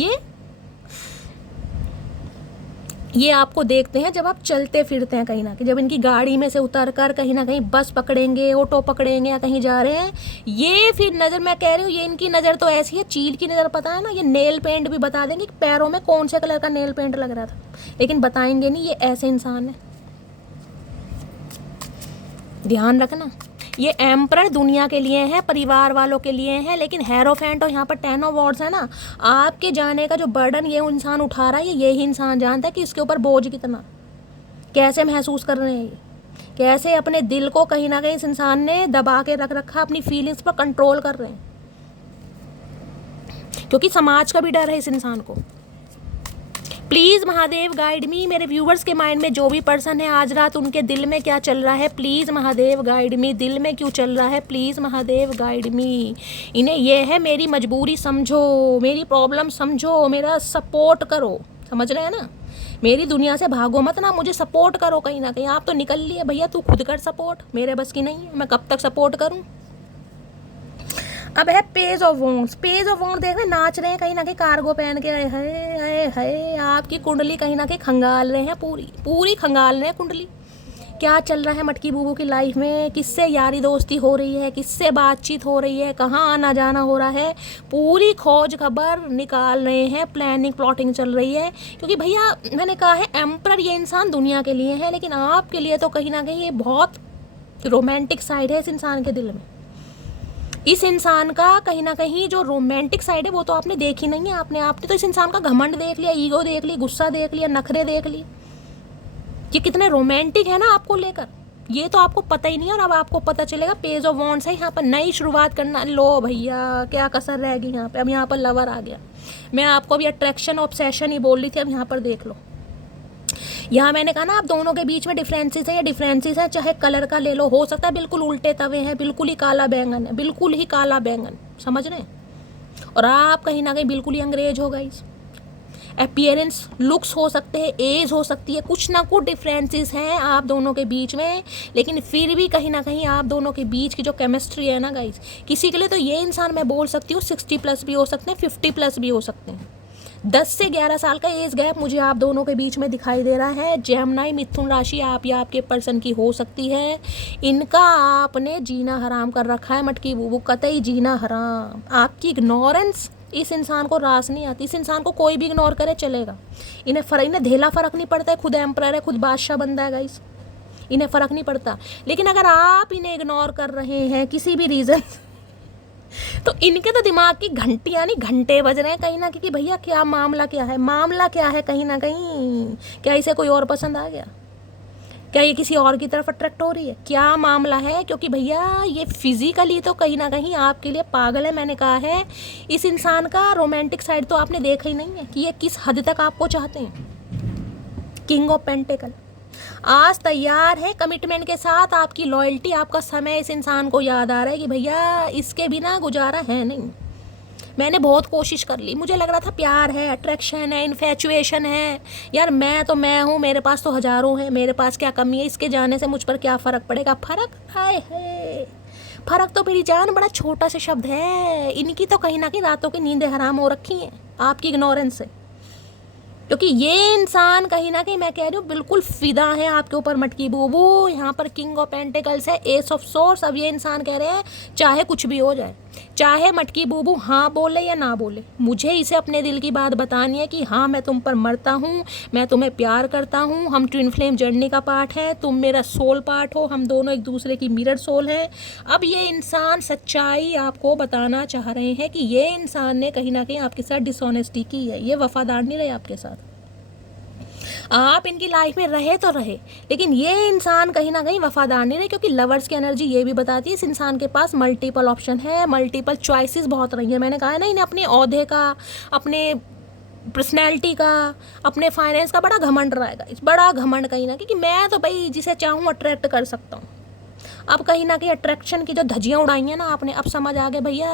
ये आपको देखते हैं जब आप चलते फिरते हैं कहीं ना कहीं, जब इनकी गाड़ी में से उतर कर कहीं ना कहीं बस पकड़ेंगे, ऑटो पकड़ेंगे या कहीं जा रहे हैं, ये फिर नज़र, मैं कह रही हूँ ये इनकी नज़र तो ऐसी है, चील की नज़र। पता है ना, ये नेल पेंट भी बता देंगे कि पैरों में कौन से कलर का नेल पेंट लग रहा था, लेकिन बताएंगे नहीं। ये ऐसे इंसान है, ध्यान रखना। ये एम्परर दुनिया के लिए है, परिवार वालों के लिए है, लेकिन हेरोफेंट और यहाँ पर 10 ऑफ वॉर्ड्स है ना, आपके जाने का जो बर्डन ये इंसान उठा रहा है, ये यही इंसान जानता है कि इसके ऊपर बोझ कितना, कैसे महसूस कर रहे हैं ये, कैसे अपने दिल को कहीं ना कहीं इस इंसान ने दबा के रख रखा, अपनी फीलिंग्स पर कंट्रोल कर रहे हैं, क्योंकि समाज का भी डर है इस इंसान को। प्लीज़ महादेव गाइड मी। मेरे व्यूवर्स के माइंड में जो भी पर्सन है आज रात, उनके दिल में क्या चल रहा है, प्लीज़ महादेव गाइड मी। दिल में क्यों चल रहा है, प्लीज़ महादेव गाइड मी। इन्हें यह है मेरी मजबूरी समझो, मेरी प्रॉब्लम समझो, मेरा सपोर्ट करो। समझ रहे हैं ना, मेरी दुनिया से भागो मत ना, मुझे सपोर्ट करो कहीं ना कहीं। आप तो निकल लिए भैया, तू खुद कर सपोर्ट, मेरे बस की नहीं है, मैं कब तक सपोर्ट करूँ। अब है page of wands. Page of wand देख रहे नाच रहे हैं कहीं ना कहीं कार्गो पहन के, है आपकी कुंडली कहीं ना कहीं खंगाल रहे हैं, पूरी खंगाल रहे हैं कुंडली। क्या चल रहा है मटकी बूबू की लाइफ में, किससे यारी दोस्ती हो रही है, किससे बातचीत हो रही है, कहाँ आना जाना हो रहा है, पूरी खोज खबर निकाल रहे हैं, प्लानिंग प्लॉटिंग चल रही है। क्योंकि भैया मैंने कहा है एम्परर ये इंसान दुनिया के लिए है, लेकिन आपके लिए तो कहीं ना कहीं ये बहुत रोमांटिक साइड है इस इंसान के दिल में। इस इंसान का कहीं ना कहीं जो रोमांटिक साइड है वो तो आपने देखी नहीं है। आपने तो इस इंसान का घमंड देख लिया, ईगो देख ली, गुस्सा देख लिया, नखरे देख लिए, ये कितने रोमांटिक है ना आपको लेकर, ये तो आपको पता ही नहीं है। और अब आपको पता चलेगा पेज ऑफ वॉन्ड्स है, यहाँ पर नई शुरुआत करना। लो भैया क्या कसर रह गई यहाँ पे, अब यहाँ पर लवर आ गया। मैं आपको अभी अट्रैक्शन ऑब्सेशन ही बोल रही थी, अब यहाँ पर देख लो। यहाँ मैंने कहा ना आप दोनों के बीच में डिफरेंसेस है, या डिफरेंसेस है चाहे कलर का ले लो, हो सकता है बिल्कुल उल्टे तवे हैं, बिल्कुल ही काला बैंगन है, बिल्कुल ही काला बैंगन, समझ रहे हैं। और आप कहीं ना कहीं बिल्कुल ही अंग्रेज हो गई। अपीयरेंस, लुक्स हो सकते हैं, एज हो सकती है, कुछ ना कुछ डिफरेंसेस हैं आप दोनों के बीच में, लेकिन फिर भी कहीं ना कहीं आप दोनों के बीच की जो केमिस्ट्री है ना गाइस, किसी के लिए तो ये इंसान मैं बोल सकती हूँ 60+ भी हो सकते हैं, 50+ भी हो सकते हैं। 10 से 11 साल का एज गैप मुझे आप दोनों के बीच में दिखाई दे रहा है। जेमिनी मिथुन राशि आप या आपके पर्सन की हो सकती है। इनका आपने जीना हराम कर रखा है मटकी बूबू, कतई जीना हराम। आपकी इग्नोरेंस इस इंसान को रास नहीं आती। इस इंसान को कोई भी इग्नोर करे चलेगा, इन्हें धेला फ़र्क नहीं पड़ता है। खुद एम्परर है, खुद बादशाह बंदा है गाइस, इन्हें फ़र्क नहीं पड़ता। लेकिन अगर आप इन्हें इग्नोर कर रहे हैं किसी भी रीज़न तो इनके तो दिमाग की घंटी यानी घंटे बज रहे हैं कहीं ना कहीं कि भैया क्या मामला क्या है, मामला क्या है। कहीं ना कहीं क्या इसे कोई और पसंद आ गया, क्या ये किसी और की तरफ अट्रैक्ट हो रही है, क्या मामला है। क्योंकि भैया ये फिजिकली तो कहीं ना कहीं आपके लिए पागल है। मैंने कहा है इस इंसान का रोमांटिक साइड तो आपने देखा ही नहीं है कि ये किस हद तक आपको चाहते हैं। किंग ऑफ पेंटिकल आज तैयार है कमिटमेंट के साथ। आपकी लॉयल्टी, आपका समय इस इंसान को याद आ रहा है कि भैया इसके बिना गुजारा है नहीं। मैंने बहुत कोशिश कर ली, मुझे लग रहा था प्यार है, अट्रैक्शन है, इन्फैचुएशन है, यार मैं तो मैं हूँ, मेरे पास तो हज़ारों हैं, मेरे पास क्या कमी है, इसके जाने से मुझ पर क्या फ़र्क पड़ेगा। फ़र्क आए है, फ़र्क तो मेरी जान बड़ा छोटा सा शब्द है। इनकी तो कहीं ना कहीं रातों की नींदें हराम हो रखी हैं आपकी इग्नोरेंस से, क्योंकि ये इंसान कहीं ना कहीं मैं कह रही हूँ बिल्कुल फिदा है आपके ऊपर मटकी बूबू। यहाँ पर किंग ऑफ पेंटिकल्स है, एस ऑफ सोर्स। अब ये इंसान कह रहे हैं चाहे कुछ भी हो जाए, चाहे मटकी बूबू हाँ बोले या ना बोले, मुझे इसे अपने दिल की बात बतानी है कि हाँ मैं तुम पर मरता हूँ, मैं तुम्हें प्यार करता हूँ, हम ट्विन फ्लेम जर्नी का पार्ट है, तुम मेरा सोल पार्ट हो, हम दोनों एक दूसरे की मिरर सोल है। अब ये इंसान सच्चाई आपको बताना चाह रहे हैं कि ये इंसान ने कहीं ना कहीं आपके साथ डिसऑनेस्टी की है, ये वफादार नहीं रहे आपके साथ। आप इनकी लाइफ में रहे तो रहे, लेकिन ये इंसान कहीं ना कहीं वफादार नहीं रहे, क्योंकि लवर्स की एनर्जी ये भी बताती है इस इंसान के पास मल्टीपल ऑप्शन है, मल्टीपल चॉइसेस बहुत रही है। मैंने कहा है ना, इन्हें अपने ओहदे का, अपने पर्सनैलिटी का, अपने फाइनेंस का बड़ा घमंड रहेगा, इस बड़ा घमंड कहीं ना, क्योंकि मैं तो भाई जिसे चाहूँ अट्रैक्ट कर सकता हूँ। अब कहीं ना कहीं अट्रैक्शन की जो धज्जियाँ उड़ाई हैं ना आपने, अब समझ आ गए भैया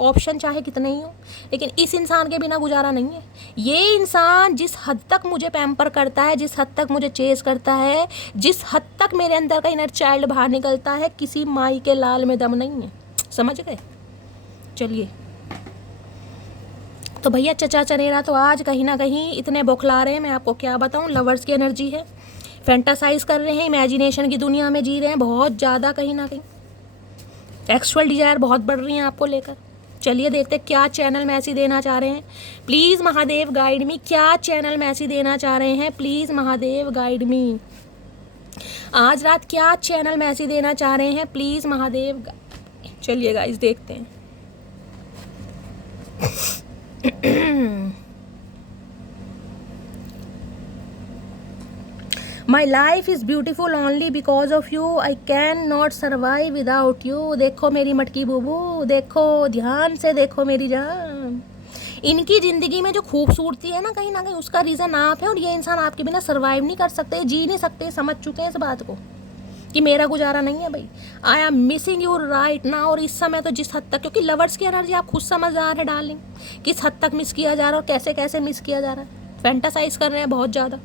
ऑप्शन चाहे कितने ही हो, लेकिन इस इंसान के बिना गुजारा नहीं है। ये इंसान जिस हद तक मुझे पैम्पर करता है, जिस हद तक मुझे चेस करता है, जिस हद तक मेरे अंदर का इनर चाइल्ड बाहर निकलता है, किसी माई के लाल में दम नहीं है, समझ गए। चलिए तो भैया चचा चनेरा तो आज कहीं ना कहीं इतने बौखला रहे हैं, मैं आपको क्या बताऊँ। लवर्स की एनर्जी है, फैंटासाइज कर रहे हैं, इमेजिनेशन की दुनिया में जी रहे हैं बहुत ज़्यादा, कहीं ना कहीं सेक्सुअल डिज़ायर बहुत बढ़ रही हैं आपको लेकर। चलिए देखते हैं क्या चैनल मैसेज देना चाह रहे हैं, प्लीज़ महादेव गाइड मी। क्या चैनल मैसेज देना चाह रहे हैं, प्लीज़ महादेव गाइड मी। आज रात क्या चैनल मैसेज देना चाह रहे हैं, प्लीज़ महादेव। चलिए गाइस देखते हैं। My life is beautiful only because of you. I cannot survive without you. देखो मेरी मटकी बूबू, देखो ध्यान से देखो मेरी जान। इनकी ज़िंदगी में जो खूबसूरती है ना कहीं उसका रीज़न आप है, और ये इंसान आपके बिना सर्वाइव नहीं कर सकते, जी नहीं सकते, समझ चुके हैं इस बात को कि मेरा गुजारा नहीं है भाई। I am missing you right now. और इस समय तो जिस हद तक, क्योंकि लवर्स की एनर्जी आप खुद समझदार है डार्लिंग, किस हद तक मिस किया जा रहा है और कैसे कैसे मिस किया जा रहा है। फैंटासाइज कर रहे हैं बहुत ज़्यादा।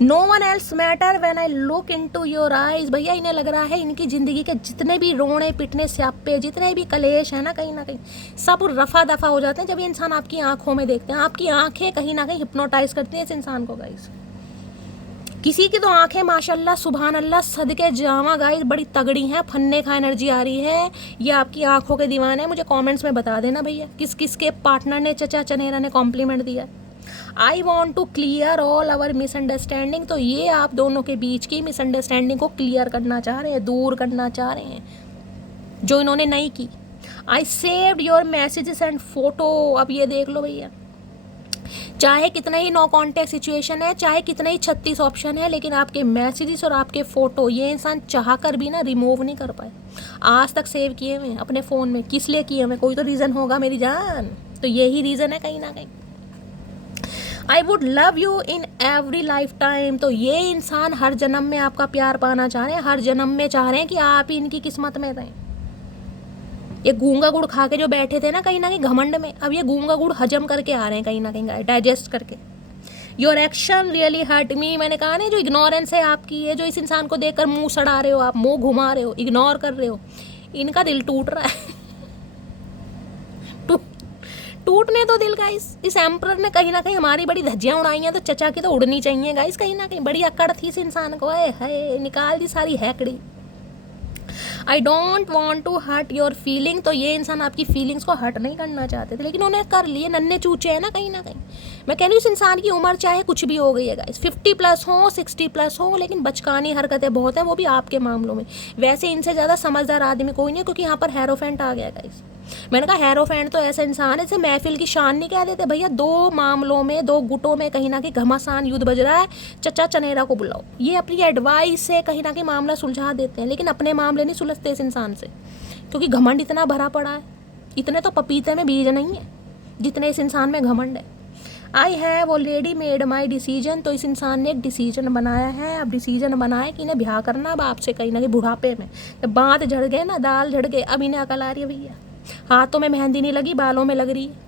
No one else matter when I look into your eyes. भैया इन्हें लग रहा है इनकी ज़िंदगी के जितने भी रोने पिटने स्यापे, जितने भी कलेश है ना कहीं सब रफा दफा हो जाते हैं जब ये इंसान आपकी आंखों में देखते हैं। आपकी आंखें कहीं ना कहीं हिप्नोटाइज करती हैं इस इंसान को गाइस। किसी की तो आंखें माशाल्लाह सुभान अल्लाह सदके जावा गाइस बड़ी तगड़ी हैं, फन्ने का एनर्जी आ रही है। ये आपकी आंखों के दीवाने हैं। मुझे कमेंट्स में बता देना भैया किस किस के पार्टनर ने, चचा चनेरा ने कॉम्प्लीमेंट दिया। I want to clear all our misunderstanding. तो ये आप दोनों के बीच की मिसअंडरस्टैंडिंग को क्लियर करना चाह रहे हैं, दूर करना चाह रहे हैं, जो इन्होंने नहीं की। I saved your messages and photo. अब ये देख लो भैया, चाहे कितना ही नो कॉन्टेक्ट सिचुएशन है, चाहे कितने ही 36 ऑप्शन है, लेकिन आपके मैसेजेस और आपके फ़ोटो ये इंसान चाह कर भी ना रिमूव नहीं कर पाए। आज तक सेव किए हुए अपने फ़ोन में। किस लिए किए हुए? कोई तो रीज़न होगा मेरी जान। तो यही रीज़न है कहीं ना कहीं। I would love you in every life time. तो ये इंसान हर जन्म में आपका प्यार पाना चाह रहे हैं, हर जन्म में चाह रहे हैं कि आप ही इनकी किस्मत में रहें। ये गूंगा गुड़ खा के जो बैठे थे ना कहीं घमंड में, अब ये गूंगा गुड़ हजम करके आ रहे हैं कहीं ना कहीं, डाइजेस्ट करके। Your action really hurt me. मैंने कहा ना, जो इग्नोरेंस है आपकी, ये जो इस इंसान को देखकर मुंह सड़ा रहे हो आप, मुंह घुमा रहे हो, इग्नोर कर रहे हो, इनका दिल टूट रहा है। टूटने तो दिल गाइस। इस एम्परर ने कहीं ना कहीं हमारी बड़ी धज्जियां उड़ाई हैं, तो चचा की तो उड़नी चाहिए गाइस कहीं ना कहीं। बड़ी अकड़ थी इस इंसान को, है निकाल दी सारी हैकड़ी। I don't want to hurt your feeling. तो ये इंसान आपकी फीलिंग्स को हर्ट नहीं करना चाहते थे, लेकिन उन्हें कर लिए। नन्हे चूचे हैं ना कहीं। मैं कह रही हूँ इस इंसान की उम्र चाहे कुछ भी हो गई है गाइस, 50+ हो, 60+ हो, लेकिन बचकानी हरकतें बहुत हैं, वो भी आपके मामलों में। वैसे इनसे ज़्यादा समझदार आदमी कोई नहीं है, क्योंकि यहाँ पर हेरोफेंट आ गया गाइस। मैंने कहा हेरोफेंट तो ऐसा इंसान है जैसे महफिल की शान नहीं कह देते भैया। 2 मामलों में, 2 गुटों में कहीं ना कहीं घमासान युद्ध बज रहा है। चचा चनेरा को बुलाओ। ये अपनी एडवाइस से कहीं ना कहीं मामला सुलझा देते हैं, लेकिन अपने मामले नहीं सुलझते इस इंसान से, क्योंकि घमंड इतना भरा पड़ा है। इतने तो पपीते में बीज नहीं है जितने इस इंसान में घमंड है। I have already made my decision. तो इस इंसान ने एक डिसीजन बनाया है। अब डिसीजन बनाया कि इन्हें ब्याह करना अब आपसे कहीं ना कहीं बुढ़ापे में। जब बात झड़ गए ना, दाल झड़ गए, अब इन्हें अकल आ रही है भैया। हाथों में मेहंदी नहीं लगी, बालों में लग रही है।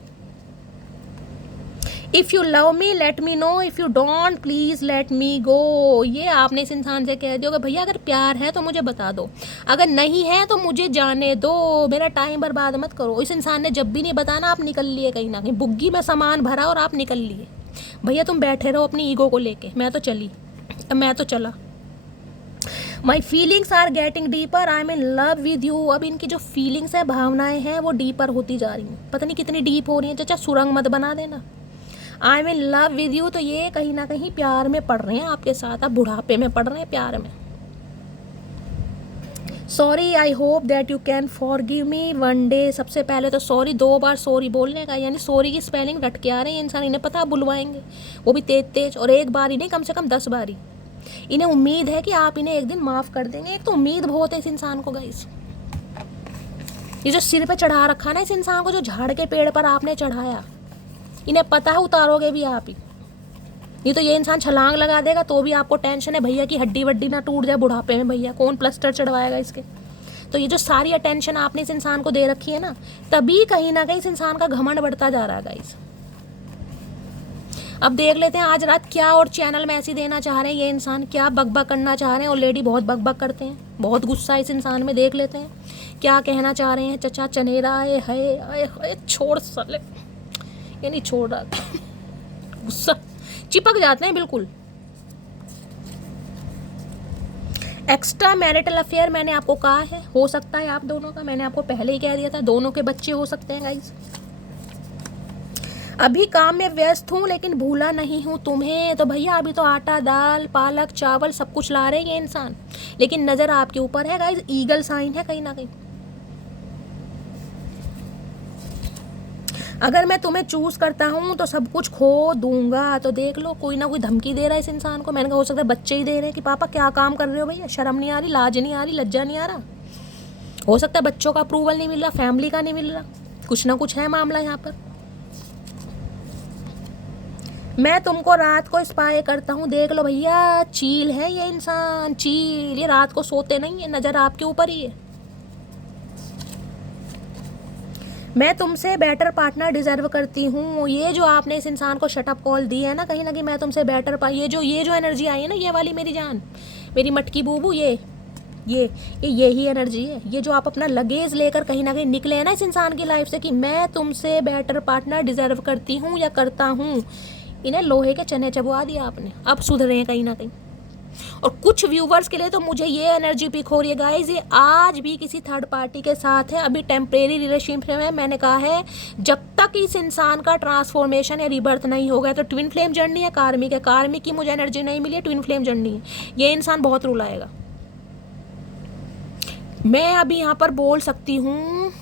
If you love me let me know, if you don't please let me go. ये आपने इस इंसान से कह दिया कि भैया अगर प्यार है तो मुझे बता दो, अगर नहीं है तो मुझे जाने दो, मेरा टाइम बर्बाद मत करो। इस इंसान ने जब भी नहीं बताना, आप निकल लिए कहीं ना कहीं, बुग्गी में सामान भरा और आप निकल लिए। भैया तुम बैठे रहो अपनी ईगो को लेके, मैं तो चला। My feelings are getting deeper, I am in love with you. अब इनकी जो फीलिंग्स है, भावनाएं हैं, वो डीपर होती जा रही हैं, पता नहीं कितनी डीप हो रही हैं। चाचा सुरंग मत बना देना। आई am in love with you, तो ये कहीं ना कहीं प्यार में पड़ रहे हैं आपके साथ, अब बुढ़ापे में पड़ रहे हैं प्यार में। Sorry, I hope that you can forgive me one day. सबसे पहले तो सॉरी, 2 बार सॉरी बोलने का, यानी सॉरी की स्पेलिंग रट के आ रहे हैं इंसान, इन्हें पता बुलवाएंगे, वो भी तेज तेज, और एक बार ही नहीं, कम से कम 10 बार ही। इन्हें उम्मीद है कि आप इन्हें एक दिन माफ़ कर देंगे। एक तो उम्मीद बहुत है इस इंसान को गाइस, ये जो सिर पे चढ़ा रखा ना इस इंसान को, जो झाड़ के पेड़ पर आपने चढ़ाया, इन्हें पता है उतारोगे भी आप ही। नहीं तो ये इंसान छलांग लगा देगा, तो भी आपको टेंशन है भैया की हड्डी वड्डी ना टूट जाए बुढ़ापे में, भैया कौन प्लास्टर चढ़वाएगा इसके। तो ये जो सारी अटेंशन आपने इस इंसान को दे रखी है ना, तभी कहीं ना कहीं इस इंसान का घमंड बढ़ता जा रहा है गाइस। अब देख लेते हैं आज रात क्या और चैनल मैसेज देना चाह रहे हैं ये इंसान, क्या बकबक करना चाह रहे हैं। ऑलरेडी बहुत बकबक करते हैं, बहुत गुस्सा है इस इंसान में। देख लेते हैं क्या कहना चाह रहे हैं। चचा चनेरा है छोड़ साले, ये नहीं छोड़ रहा गुस्सा, चिपक जाते हैं बिल्कुल। एक्स्ट्रा मैरिटल अफेयर मैंने आपको कहा है, हो सकता है आप दोनों का, मैंने आपको पहले ही कह दिया था, दोनों के बच्चे हो सकते हैं गाइस। अभी काम में व्यस्त हूँ लेकिन भूला नहीं हूँ तुम्हें। तो भैया अभी तो आटा दाल पालक चावल सब कुछ ला रहे हैं ये इंसान, लेकिन नज़र आपके ऊपर है गाइस, ईगल साइन है कहीं ना कहीं। अगर मैं तुम्हें चूज करता हूँ तो सब कुछ खो दूंगा। तो देख लो कोई ना कोई धमकी दे रहा है इस इंसान को। मैंने कहा हो सकता है बच्चे ही दे रहे हैं कि पापा क्या काम कर रहे हो भैया, शर्म नहीं आ रही, लाज नहीं आ रही, लज्जा नहीं आ रहा। हो सकता है बच्चों का अप्रूवल नहीं मिल रहा, फैमिली का नहीं मिल रहा, कुछ ना कुछ है मामला यहाँ पर। मैं तुमको रात को स्पाई करता हूँ। देख लो भैया, चील है ये इंसान, चील, ये रात को सोते नहीं है, नज़र आपके ऊपर ही है। मैं तुमसे बेटर पार्टनर डिजर्व करती हूँ। ये जो आपने इस इंसान को शटअप कॉल दी है ना, कहीं ना कहीं मैं तुमसे बेटर ये जो एनर्जी आई है ना, ये वाली मेरी जान, मेरी मटकी बूबू, ये ही एनर्जी है। ये जो आप अपना लगेज लेकर कहीं ना कहीं निकले हैं ना इस इंसान की लाइफ से, कि मैं तुमसे बेटर पार्टनर डिजर्व करती हूँ या करता हूँ, इन्हें लोहे के चने चबवा दिया आपने, अब सुधरे हैं कहीं ना कहीं। और कुछ व्यूवर्स के लिए तो मुझे ये एनर्जी पिक हो रही है गाइस, ये आज भी किसी थर्ड पार्टी के साथ है, अभी टेम्परेरी रिलेशनशिप में। मैंने कहा है जब तक इस इंसान का ट्रांसफॉर्मेशन या रिबर्थ नहीं होगा, तो ट्विन फ्लेम जर्नी है, कार्मिक की मुझे एनर्जी नहीं मिली है, ट्विन फ्लेम जर्नी है। ये इंसान बहुत रुलाएगा। मैं अभी यहाँ पर बोल सकती हूँ,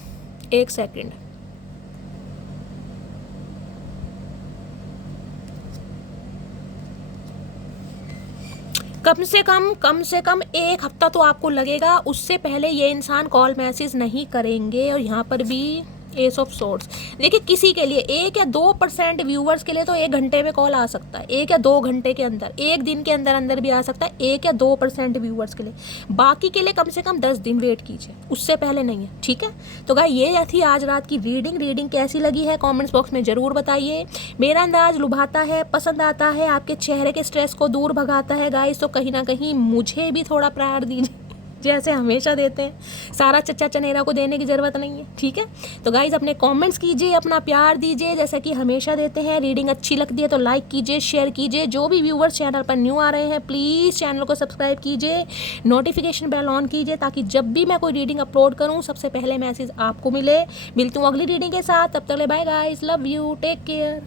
एक सेकेंड, कम से कम 1 हफ्ता तो आपको लगेगा, उससे पहले ये इंसान कॉल मैसेज नहीं करेंगे। और यहाँ पर भी एस ऑफ सोर्ड्स, देखिए किसी के लिए 1 या 2% व्यूवर्स के लिए तो 1 घंटे में कॉल आ सकता है, 1 या 2 घंटे के अंदर, 1 दिन के अंदर अंदर भी आ सकता है 1 या 2% व्यूवर्स के लिए। बाकी के लिए कम से कम 10 दिन वेट कीजिए, उससे पहले नहीं है, ठीक है। तो गाइस ये थी आज रात की रीडिंग कैसी लगी है कॉमेंट्स बॉक्स में ज़रूर बताइए। मेरा अंदाज लुभाता है, पसंद आता है, आपके चेहरे के स्ट्रेस को दूर भगाता है गाइस, तो कहीं ना कहीं मुझे भी थोड़ा प्यार दीजिए जैसे हमेशा देते हैं। सारा चच्चा चनेरा को देने की ज़रूरत नहीं है, ठीक है। तो गाइज़ अपने कमेंट्स कीजिए, अपना प्यार दीजिए जैसा कि हमेशा देते हैं। रीडिंग अच्छी लगती है तो लाइक कीजिए, शेयर कीजिए। जो भी व्यूवर्स चैनल पर न्यू आ रहे हैं प्लीज़ चैनल को सब्सक्राइब कीजिए, नोटिफिकेशन बेल ऑन कीजिए, ताकि जब भी मैं कोई रीडिंग अपलोड करूँ सबसे पहले मैसेज आपको मिले। मिलती हूँ अगली रीडिंग के साथ, तब तक ले bye guys, love you, take care.